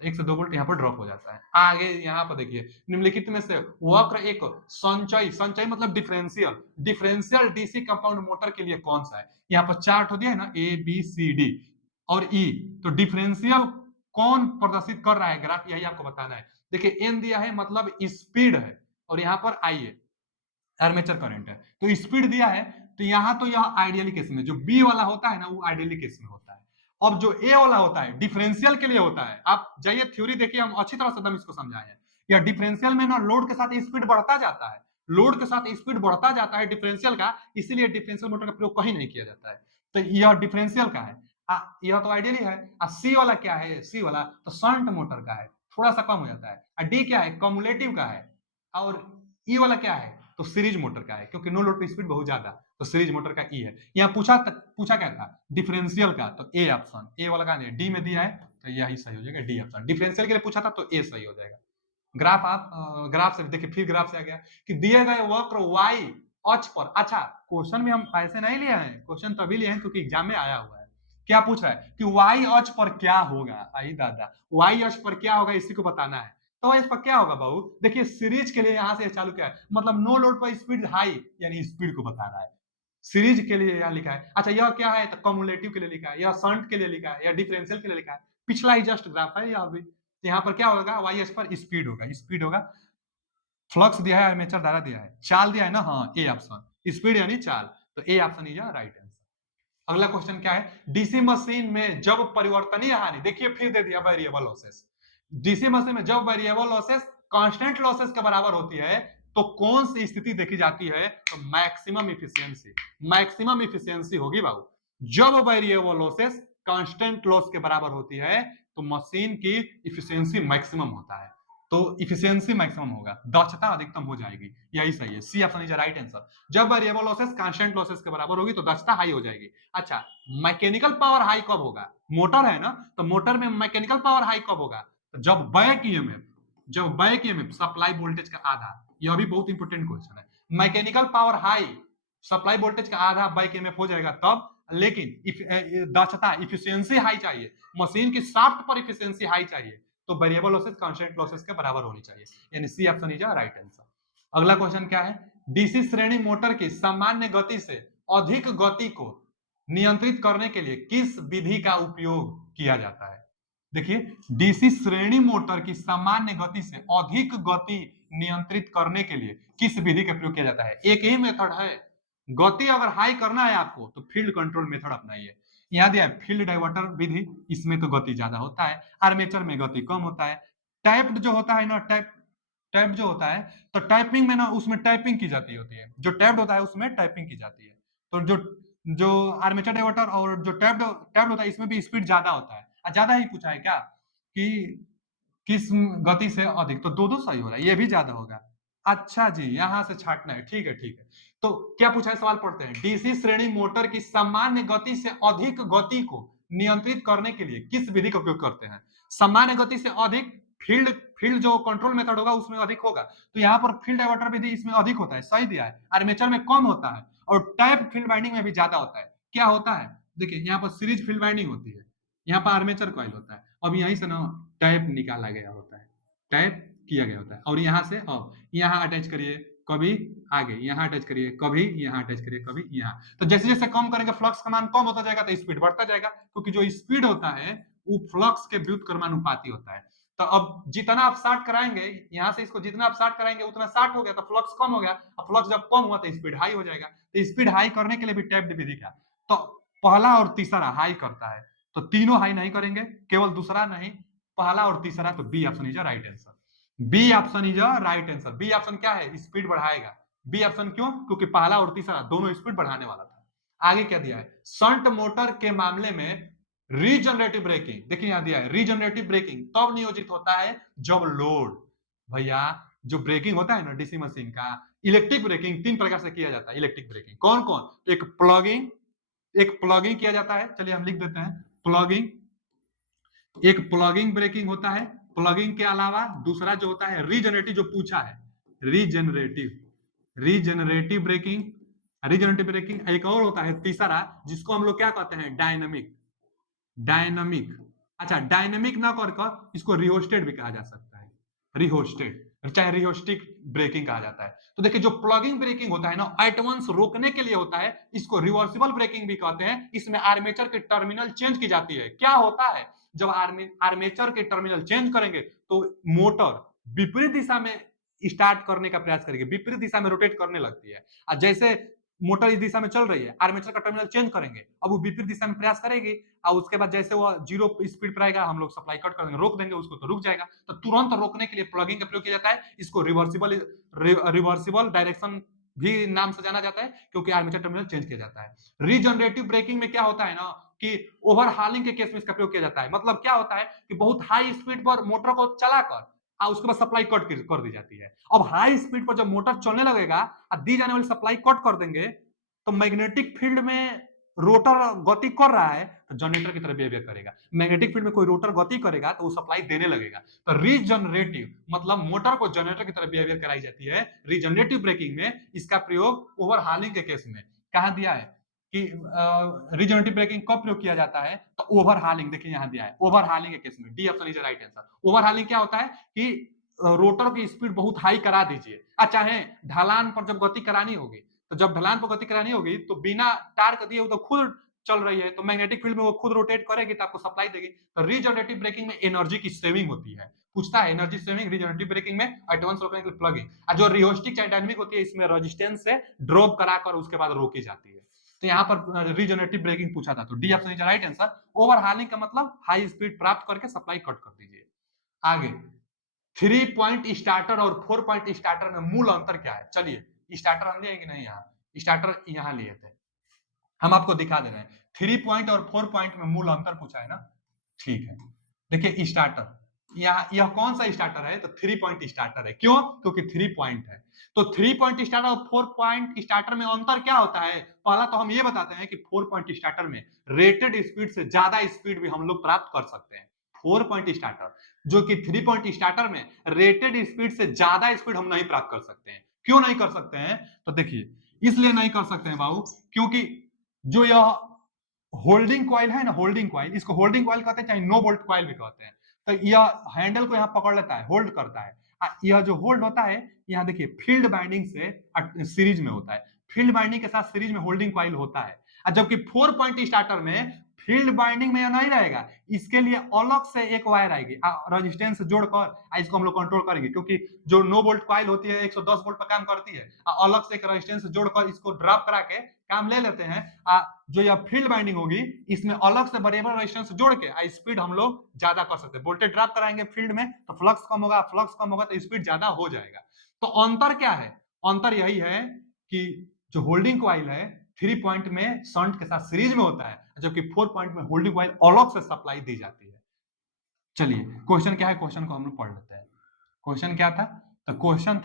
1 से 2 वोल्ट यहाँ पर ड्रॉप हो जाता है। आगे यहाँ पर देखिए, निम्नलिखित में से वक्र एक संचयी मतलब डिफरेंशियल डीसी कंपाउंड मोटर के लिए कौन सा है। यहाँ पर चार्ट हो दिया है ना, ए बी सी डी और ई, तो डिफरेंशियल कौन प्रदर्शित कर रहा है ग्राफ, यही आपको बताना है। देखिए एन दिया है मतलब स्पीड है, और यहाँ पर आई है आर्मेचर करंट है, तो स्पीड दिया है, तो यहाँ तो यह आइडियली केस में, जो बी वाला होता है ना, वो आइडियली केस में होता है। अब जो ए वाला होता है डिफरेंशियल के लिए होता है। आप जाइए थ्योरी देखिए, हम अच्छी तरह से एकदम इसको समझाए हैं। या डिफरेंशियल में ना लोड के साथ स्पीड बढ़ता जाता है, लोड के साथ स्पीड बढ़ता जाता है डिफरेंशियल का, इसीलिए डिफरेंशियल मोटर का प्रयोग कहीं नहीं किया जाता है। तो यह डिफरेंशियल का है, यह तो आइडियली है। सी वाला क्या है, सी वाला तो शंट मोटर का है, थोड़ा सा कम हो जाता है। डी क्या है, कम्युलेटिव का है। और ई वाला क्या है, तो सीरीज मोटर का है, क्योंकि नो लोड पे स्पीड बहुत ज्यादा, तो सीरीज मोटर का ई है। यहाँ पूछा क्या था, डिफरेंशियल का, तो ए ऑप्शन, ए वाला का नहीं, डी में दिया है, तो यही सही हो जाएगा, डी ऑप्शन। डिफरेंशियल के लिए पूछा था तो ए सही हो जाएगा। ग्राफ आप ग्राफ से देखिए, फिर ग्राफ से आ गया कि दिए गए वक्र y अक्ष पर। अच्छा, क्वेश्चन भी हम ऐसे नहीं लिए हैं, क्वेश्चन तभी लिए हैं क्योंकि एग्जाम में आया हुआ है। क्या पूछ रहा है कि वाई अक्ष पर क्या होगा। आई दादा, वाई अक्ष पर क्या होगा इसी को बताना है। तो इस पर क्या होगा बाबू, देखिए सीरीज के लिए यहां से चालू किया है, मतलब नो लोड पर स्पीड हाई, यानी स्पीड को बताना है। सीरीज के लिए यहां लिखा है। अच्छा, यह क्या है, तो कम्युलेटिव के लिए लिखा है, यह शंट के लिए लिखा है, या डिफरेंशियल के लिए लिखा है। पिछला ही जस्ट ग्राफ है यह भी। यहाँ पर क्या होगा, वाई एस पर स्पीड होगा, स्पीड होगा। फ्लक्स दिया है, आर्मेचर धारा दिया है, चाल दिया है ना, हाँ ए ऑप्शन, स्पीड यानी चाल, तो A option is right answer. अगला क्वेश्चन क्या है, डीसी मशीन में जब परिवर्तनीय हानि, देखिए फिर दे दिया वेरिएबल लॉसेस। डीसी मशीन में जब वेरिएबल लॉसेस कांस्टेंट लॉसेस के बराबर होती है तो कौन सी स्थिति देखी जाती है, तो मैक्सिमम इफिशियंसी। मैक्सिमम इफिशियंसी होगी बाबू जब वेरिएबल लॉसेस कांस्टेंट लॉस के बराबर होती है, तो मशीन की इफिशियंसी मैक्सिमम होता है, तो इफिशियंसी मैक्सिमम होगा, दक्षता अधिकतम हो जाएगी, यही सही है, C option is right answer. जब वेरिएबल लॉसेस कांस्टेंट लॉसेस के बराबर होगी तो दक्षता हाई हो जाएगी। अच्छा, मैकेनिकल पावर हाई कब होगा, मोटर है ना, तो मोटर में मैकेनिकल पावर हाई कब होगा, तो जब बैक ईएमएफ सप्लाई वोल्टेज का आधा, यह भी बहुत इंपॉर्टेंट क्वेश्चन है। Mechanical power high, supply voltage का आधा बैक ईएमएफ हो जाएगा तब, लेकिन दक्षता इफिशियंसी हाई चाहिए, मशीन की शाफ्ट पर इफिशियंसी हाई चाहिए, तो वेरिएबल लॉसेस कांस्टेंट लॉसेस के बराबर होनी चाहिए, यानी C option is right answer. अगला क्वेश्चन क्या है, डीसी श्रेणी मोटर की सामान्य गति से अधिक गति को नियंत्रित करने के लिए किस विधि का उपयोग किया जाता है। देखिए, डीसी श्रेणी मोटर की सामान्य गति से अधिक गति नियंत्रित करने के लिए किस विधि का प्रयोग किया जाता है। एक ही मेथड है, गति अगर हाई करना है आपको तो फील्ड कंट्रोल मेथड अपनाइए। यहाँ दिया है फील्ड डाइवर्टर विधि, इसमें तो गति ज्यादा होता है, आर्मेचर में गति कम होता है। टैप्ड जो होता है ना, टैप जो होता है, तो टाइपिंग में ना उसमें टाइपिंग की जाती होती है, जो टैप्ड होता है उसमें टाइपिंग की जाती है। तो जो जो आर्मेचर डाइवर्टर और जो टैप्ड होता है इसमें भी स्पीड ज्यादा होता है। ज्यादा ही पूछा है क्या कि किस गति से अधिक, तो दो दो सही हो रहा है, ये भी ज्यादा होगा। अच्छा जी, यहां से छाटना है, ठीक है ठीक है। तो क्या पूछा है, सवाल पढ़ते हैं, डीसी श्रेणी मोटर की सामान्य गति से अधिक गति को नियंत्रित करने के लिए किस विधि का उपयोग करते हैं। सामान्य गति से अधिक, फील्ड फील्ड जो कंट्रोल मेथड होगा उसमें अधिक होगा, तो यहाँ पर फील्ड डाइवर्टर विधि इसमें अधिक होता है, सही दिया है। आर्मेचर में कम होता है और टैप फील्ड वाइंडिंग में भी ज्यादा होता है। क्या होता है, देखिए यहाँ पर सीरीज फील्ड वाइंडिंग होती है, यहाँ पर आर्मेचर कॉइल होता है, अब यहीं से ना टैप निकाला गया होता है, टैप किया गया होता है, और यहाँ से अब यहाँ अटैच करिए, कभी आगे यहाँ अटैच करिए, कभी यहाँ अटैच करिए, कभी यहाँ। तो जैसे जैसे कम करेंगे फ्लक्स का मान कम होता जाएगा तो स्पीड बढ़ता जाएगा, क्योंकि जो स्पीड होता है वो फ्लक्स के व्युत्क्रमानुपाती होता है। तो अब जितना आप शार्ट कराएंगे, यहाँ से इसको जितना आप शार्ट कराएंगे उतना शार्ट हो गया तो फ्लक्स कम हो गया, अब फ्लक्स जब कम हुआ तो स्पीड हाई हो जाएगा। तो स्पीड हाई करने के लिए भी टैप्ड विधि का, तो पहला और तीसरा हाई करता है, तो तीनों हाई नहीं करेंगे, केवल दूसरा नहीं, पहला और तीसरा, तो B option is right answer. B option is right answer. B option क्या है, स्पीड बढ़ाएगा। बी ऑप्शन क्यों, क्योंकि पहला और तीसरा दोनों स्पीड बढ़ाने वाला था। आगे क्या दिया है, शंट मोटर के मामले में रीजनरेटिव ब्रेकिंग, देखिए यहां दिया है रीजनरेटिव ब्रेकिंग तब नियोजित होता है जब लोड, भैया जो ब्रेकिंग होता है ना डीसी मशीन का, इलेक्ट्रिक ब्रेकिंग तीन प्रकार से किया जाता है। इलेक्ट्रिक ब्रेकिंग कौन कौन, एक प्लगिंग किया जाता है, चलिए हम लिख देते हैं प्लगिंग, एक प्लगिंग ब्रेकिंग होता है। प्लगिंग के अलावा दूसरा जो होता है रीजनरेटिव, जो पूछा है रीजनरेटिव ब्रेकिंग, रीजनरेटिव ब्रेकिंग। एक और होता है तीसरा, जिसको हम लोग क्या कहते हैं, डायनामिक। अच्छा, डायनामिक ना कर इसको रिहोस्टेड भी कहा जा सकता है, रिहोस्टेड, चाहे रिहोस्टिक ब्रेकिंग कहा जाता है। तो देखिए जो प्लगिंग ब्रेकिंग होता है ना, एट वंस रोकने के लिए होता है, इसको रिवर्सिबल ब्रेकिंग भी कहते हैं। इसमें आर्मेचर के टर्मिनल चेंज की जाती है। क्या होता है, जब आर्मेचर के टर्मिनल चेंज करेंगे तो मोटर विपरीत दिशा में स्टार्ट करने का प्रयास करेगी, विपरीत दिशा में रोटेट करने लगती है। और जैसे मोटर इस दिशा में चल रही है, आर्मेचर का टर्मिनल चेंज करेंगे, अब वो विपरीत दिशा में प्रयास करेगी, और उसके बाद जैसे वो जीरो स्पीड पर आएगा, हम लोग सप्लाई कट कर देंगे, रोक देंगे उसको तो रुक जाएगा। तो तुरंत रोकने के लिए प्लगिंग का प्रयोग किया जाता है। इसको रिवर्सिबल डायरेक्शन भी नाम से जाना जाता है, क्योंकि आर्मेचर टर्मिनल चेंज किया जाता है। रीजनरेटिव ब्रेकिंग में क्या होता है ना, कि ओवरहालिंग के केस में इसका प्रयोग किया जाता है। मतलब क्या होता है कि बहुत हाई स्पीड पर मोटर को चलाकर और उसके बाद सप्लाई कट कर दी जाती है। अब हाई स्पीड पर जब मोटर चलने लगेगा और दी जाने वाली सप्लाई कट कर देंगे, तो मैग्नेटिक फील्ड में रोटर गति कर रहा है तो जनरेटर की तरह बिहेवियर करेगा। मैग्नेटिक फील्ड में कोई रोटर गति करेगा तो वो सप्लाई देने लगेगा। तो रीजनरेटिव मतलब मोटर को जनरेटर की तरह बिहेवियर कराई जाती है। रीजनरेटिव ब्रेकिंग में इसका प्रयोग ओवरहालिंग के केस में कहा दिया है कि रीजनरेटिव ब्रेकिंग कब प्रयोग किया जाता है तो ओवरहालिंग, देखिए यहां दिया है ओवरहालिंग के केस में। D option is right answer. Overhauling क्या होता है कि रोटर की स्पीड बहुत हाई करा दीजिए, चाहे ढलान पर जब गति करानी होगी तो जब ढलान पर गति करानी होगी तो बिना टार्क दिए वो तो खुद चल रही है, तो मैग्नेटिक फील्ड में वो खुद रोटेट करेगी तो आपको सप्लाई देगी। तो रीजनरेटिव ब्रेकिंग में एनर्जी की सेविंग होती है। पूछता है एनर्जी सेविंग रीजनरेटिव ब्रेकिंग में एडवांस रोकने के लिए प्लगिंग। और जो रियोस्टिक डायनामिक होती है इसमें रेजिस्टेंस से ड्रॉप कराकर उसके बाद रोकी जाती है। तो यहाँ पर रीजनरेटिव ब्रेकिंग पूछा था, तो D option is right answer. Overhauling का मतलब हाई स्पीड प्राप्त करके सप्लाई कट कर दीजिए। आगे 3 पॉइंट स्टार्टर और 4 पॉइंट स्टार्टर में मूल अंतर क्या है? चलिए स्टार्टर हम लिए कि नहीं, यहाँ स्टार्टर यहाँ लिए थे, हम आपको दिखा दे रहे हैं। 3 पॉइंट और 4 पॉइंट में मूल अंतर पूछा है ना, ठीक है। देखिए स्टार्टर, यह कौन सा स्टार्टर है तो 3 पॉइंट स्टार्टर है। क्यों? क्योंकि 3 पॉइंट है। तो 3 पॉइंट स्टार्टर और 4 पॉइंट स्टार्टर में अंतर क्या होता है? पहला तो हम ये बताते हैं कि 4 पॉइंट स्टार्टर में रेटेड स्पीड से ज्यादा स्पीड भी हम लोग प्राप्त कर सकते हैं। 4 पॉइंट स्टार्टर जो कि 3 पॉइंट स्टार्टर में रेटेड स्पीड से ज्यादा स्पीड हम नहीं प्राप्त कर सकते हैं। क्यों नहीं कर सकते हैं? तो देखिए इसलिए नहीं कर सकते हैं बाबू, क्योंकि जो यह होल्डिंग कॉइल है ना, होल्डिंग कॉइल, इसको होल्डिंग कॉइल कहते हैं चाहे नो बोल्ट कॉइल भी कहते हैं। तो यह हैंडल को यहाँ पकड़ लेता है, होल्ड करता है। यह जो होल्ड होता है यहाँ देखिए फील्ड बाइंडिंग से सीरीज में होता है। फील्ड बाइंडिंग के साथ सीरीज में होल्डिंग कॉइल होता है। जबकि 4 पॉइंट स्टार्टर में फील्ड बाइंडिंग में यह नहीं रहेगा, इसके लिए अलग से एक वायर आएगी रेजिस्टेंस जोड़कर, इसको हम लोग कंट्रोल करेंगे। क्योंकि जो नो बोल्ट कॉइल होती है 110 वोल्ट पर काम करती है, अलग से एक रेजिस्टेंस जोड़कर इसको ड्रॉप करा के काम ले लेते हैं। जो यह फील्ड बाइंडिंग होगी इसमें अलग से वेरिएबल रेजिस्टेंस जोड़ के स्पीड हम लोग ज्यादा कर सकते हैं। वोल्टेज ड्रॉप कराएंगे फील्ड में तो फ्लक्स कम होगा, फ्लक्स कम होगा तो स्पीड ज्यादा हो जाएगा। तो अंतर क्या है? अंतर यही है कि जो होल्डिंग कॉइल है 3 पॉइंट में शंट के साथ सीरीज में होता है, जबकि 4 पॉइंट में होल्डिंग कॉइल अलग से सप्लाई दी जाती है। चलिए क्वेश्चन क्या है, क्वेश्चन को हम लोग पढ़ लेते हैं। क्वेश्चन क्या था? तो क्वेश्चन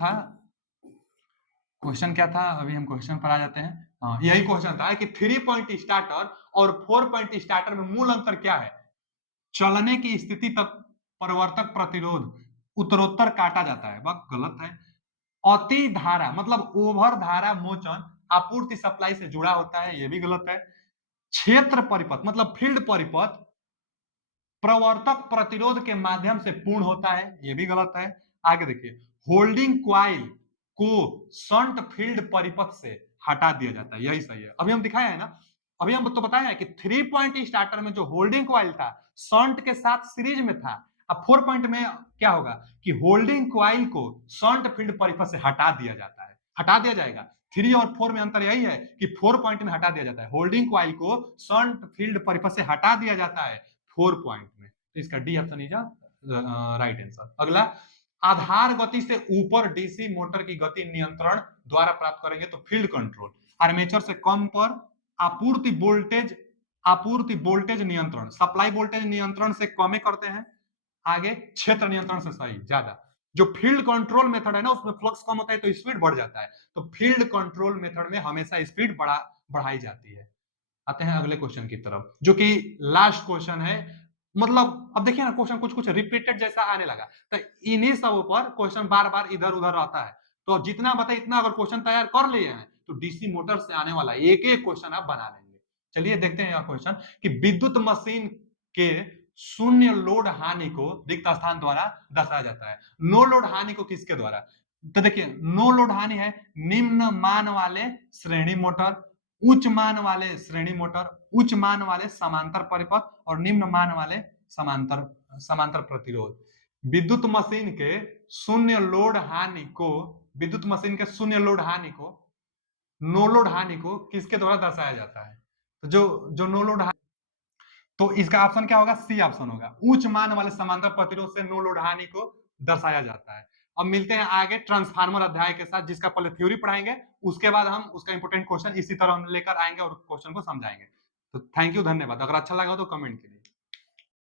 क्या था, अभी हम क्वेश्चन पर आ जाते हैं। यही क्वेश्चन था कि 3 पॉइंट स्टार्टर और 4 पॉइंट स्टार्टर में मूल अंतर क्या है? चलने की स्थिति तक परिवर्तक प्रतिरोध उत्तरोत्तर काटा जाता है, वह गलत है। अति धारा मतलब ओवर धारा मोचन आपूर्ति सप्लाई से जुड़ा होता है, यह भी गलत है। क्षेत्र परिपथ मतलब फील्ड परिपथ प्रवर्तक प्रतिरोध के माध्यम से पूर्ण होता है, यह भी गलत है। आगे देखिए होल्डिंग क्वाइल को शंट फील्ड परिपथ से हटा दिया जाता है, यही सही है। अभी हम दिखाए हैं ना, अभी हम तो बताया है कि 3 पॉइंट स्टार्टर में जो होल्डिंग क्वाइल था शंट के साथ सीरीज में था। अब 4 पॉइंट में क्या होगा कि होल्डिंग क्वाइल को शंट फील्ड परिपथ से हटा दिया जाता है, हटा दिया जाएगा। 3 और 4 में अंतर यही है कि 4 पॉइंट में हटा दिया जाता है, होल्डिंग क्वाइल को शंट फील्ड परिपथ से हटा दिया जाता है 4 पॉइंट में। तो इसका D option is right answer. अगला आधार गति से ऊपर डीसी मोटर की गति नियंत्रण द्वारा प्राप्त करेंगे तो फील्ड कंट्रोल। आर्मेचर से कम पर आपूर्ति वोल्टेज नियंत्रण, सप्लाई वोल्टेज नियंत्रण से कम करते हैं। आगे क्षेत्र नियंत्रण से सही ज्यादा। जो फील्ड कंट्रोल मेथड है ना उसमें फ्लक्स कम होता है तो स्पीड बढ़ जाता है, तो फील्ड कंट्रोल मेथड में हमेशा स्पीड बढ़ाई जाती है। आते हैं अगले क्वेश्चन की तरफ जो कि लास्ट क्वेश्चन है। मतलब अब देखिए ना क्वेश्चन कुछ कुछ रिपीटेड जैसा आने लगा, तो इन्हीं सब पर क्वेश्चन बार बार इधर उधर रहता है। तो जितना बताए इतना अगर क्वेश्चन तैयार कर लिए हैं तो डीसी मोटर से आने वाला एक एक क्वेश्चन आप बना लेंगे। चलिए देखते हैं यह क्वेश्चन कि विद्युत मशीन के शून्य लोड हानि को रिक्त स्थान द्वारा दर्शाया जाता है। नो लोड हानि को किसके द्वारा? तो देखिए नो लोड हानि है निम्न मान वाले श्रेणी मोटर, उच्च मान वाले श्रेणी मोटर, उच्च मान वाले समांतर परिपथ और निम्न मान वाले समांतर प्रतिरोध। विद्युत मशीन के शून्य लोड हानि को, विद्युत मशीन के शून्य लोड हानि को, नो लोड हानि को किसके द्वारा दर्शाया जाता है? तो जो नो लोड हानि, तो इसका ऑप्शन क्या होगा? सी ऑप्शन होगा। उच्च मान वाले समांतर प्रतिरोध से नो लोड हानि को दर्शाया जाता है। अब मिलते हैं आगे ट्रांसफार्मर अध्याय के साथ, जिसका पहले थ्योरी पढ़ाएंगे, उसके बाद हम उसका इंपोर्टेंट क्वेश्चन इसी तरह हम लेकर आएंगे और क्वेश्चन को समझाएंगे। तो थैंक यू, धन्यवाद। अगर अच्छा लगा तो कमेंट कीजिए।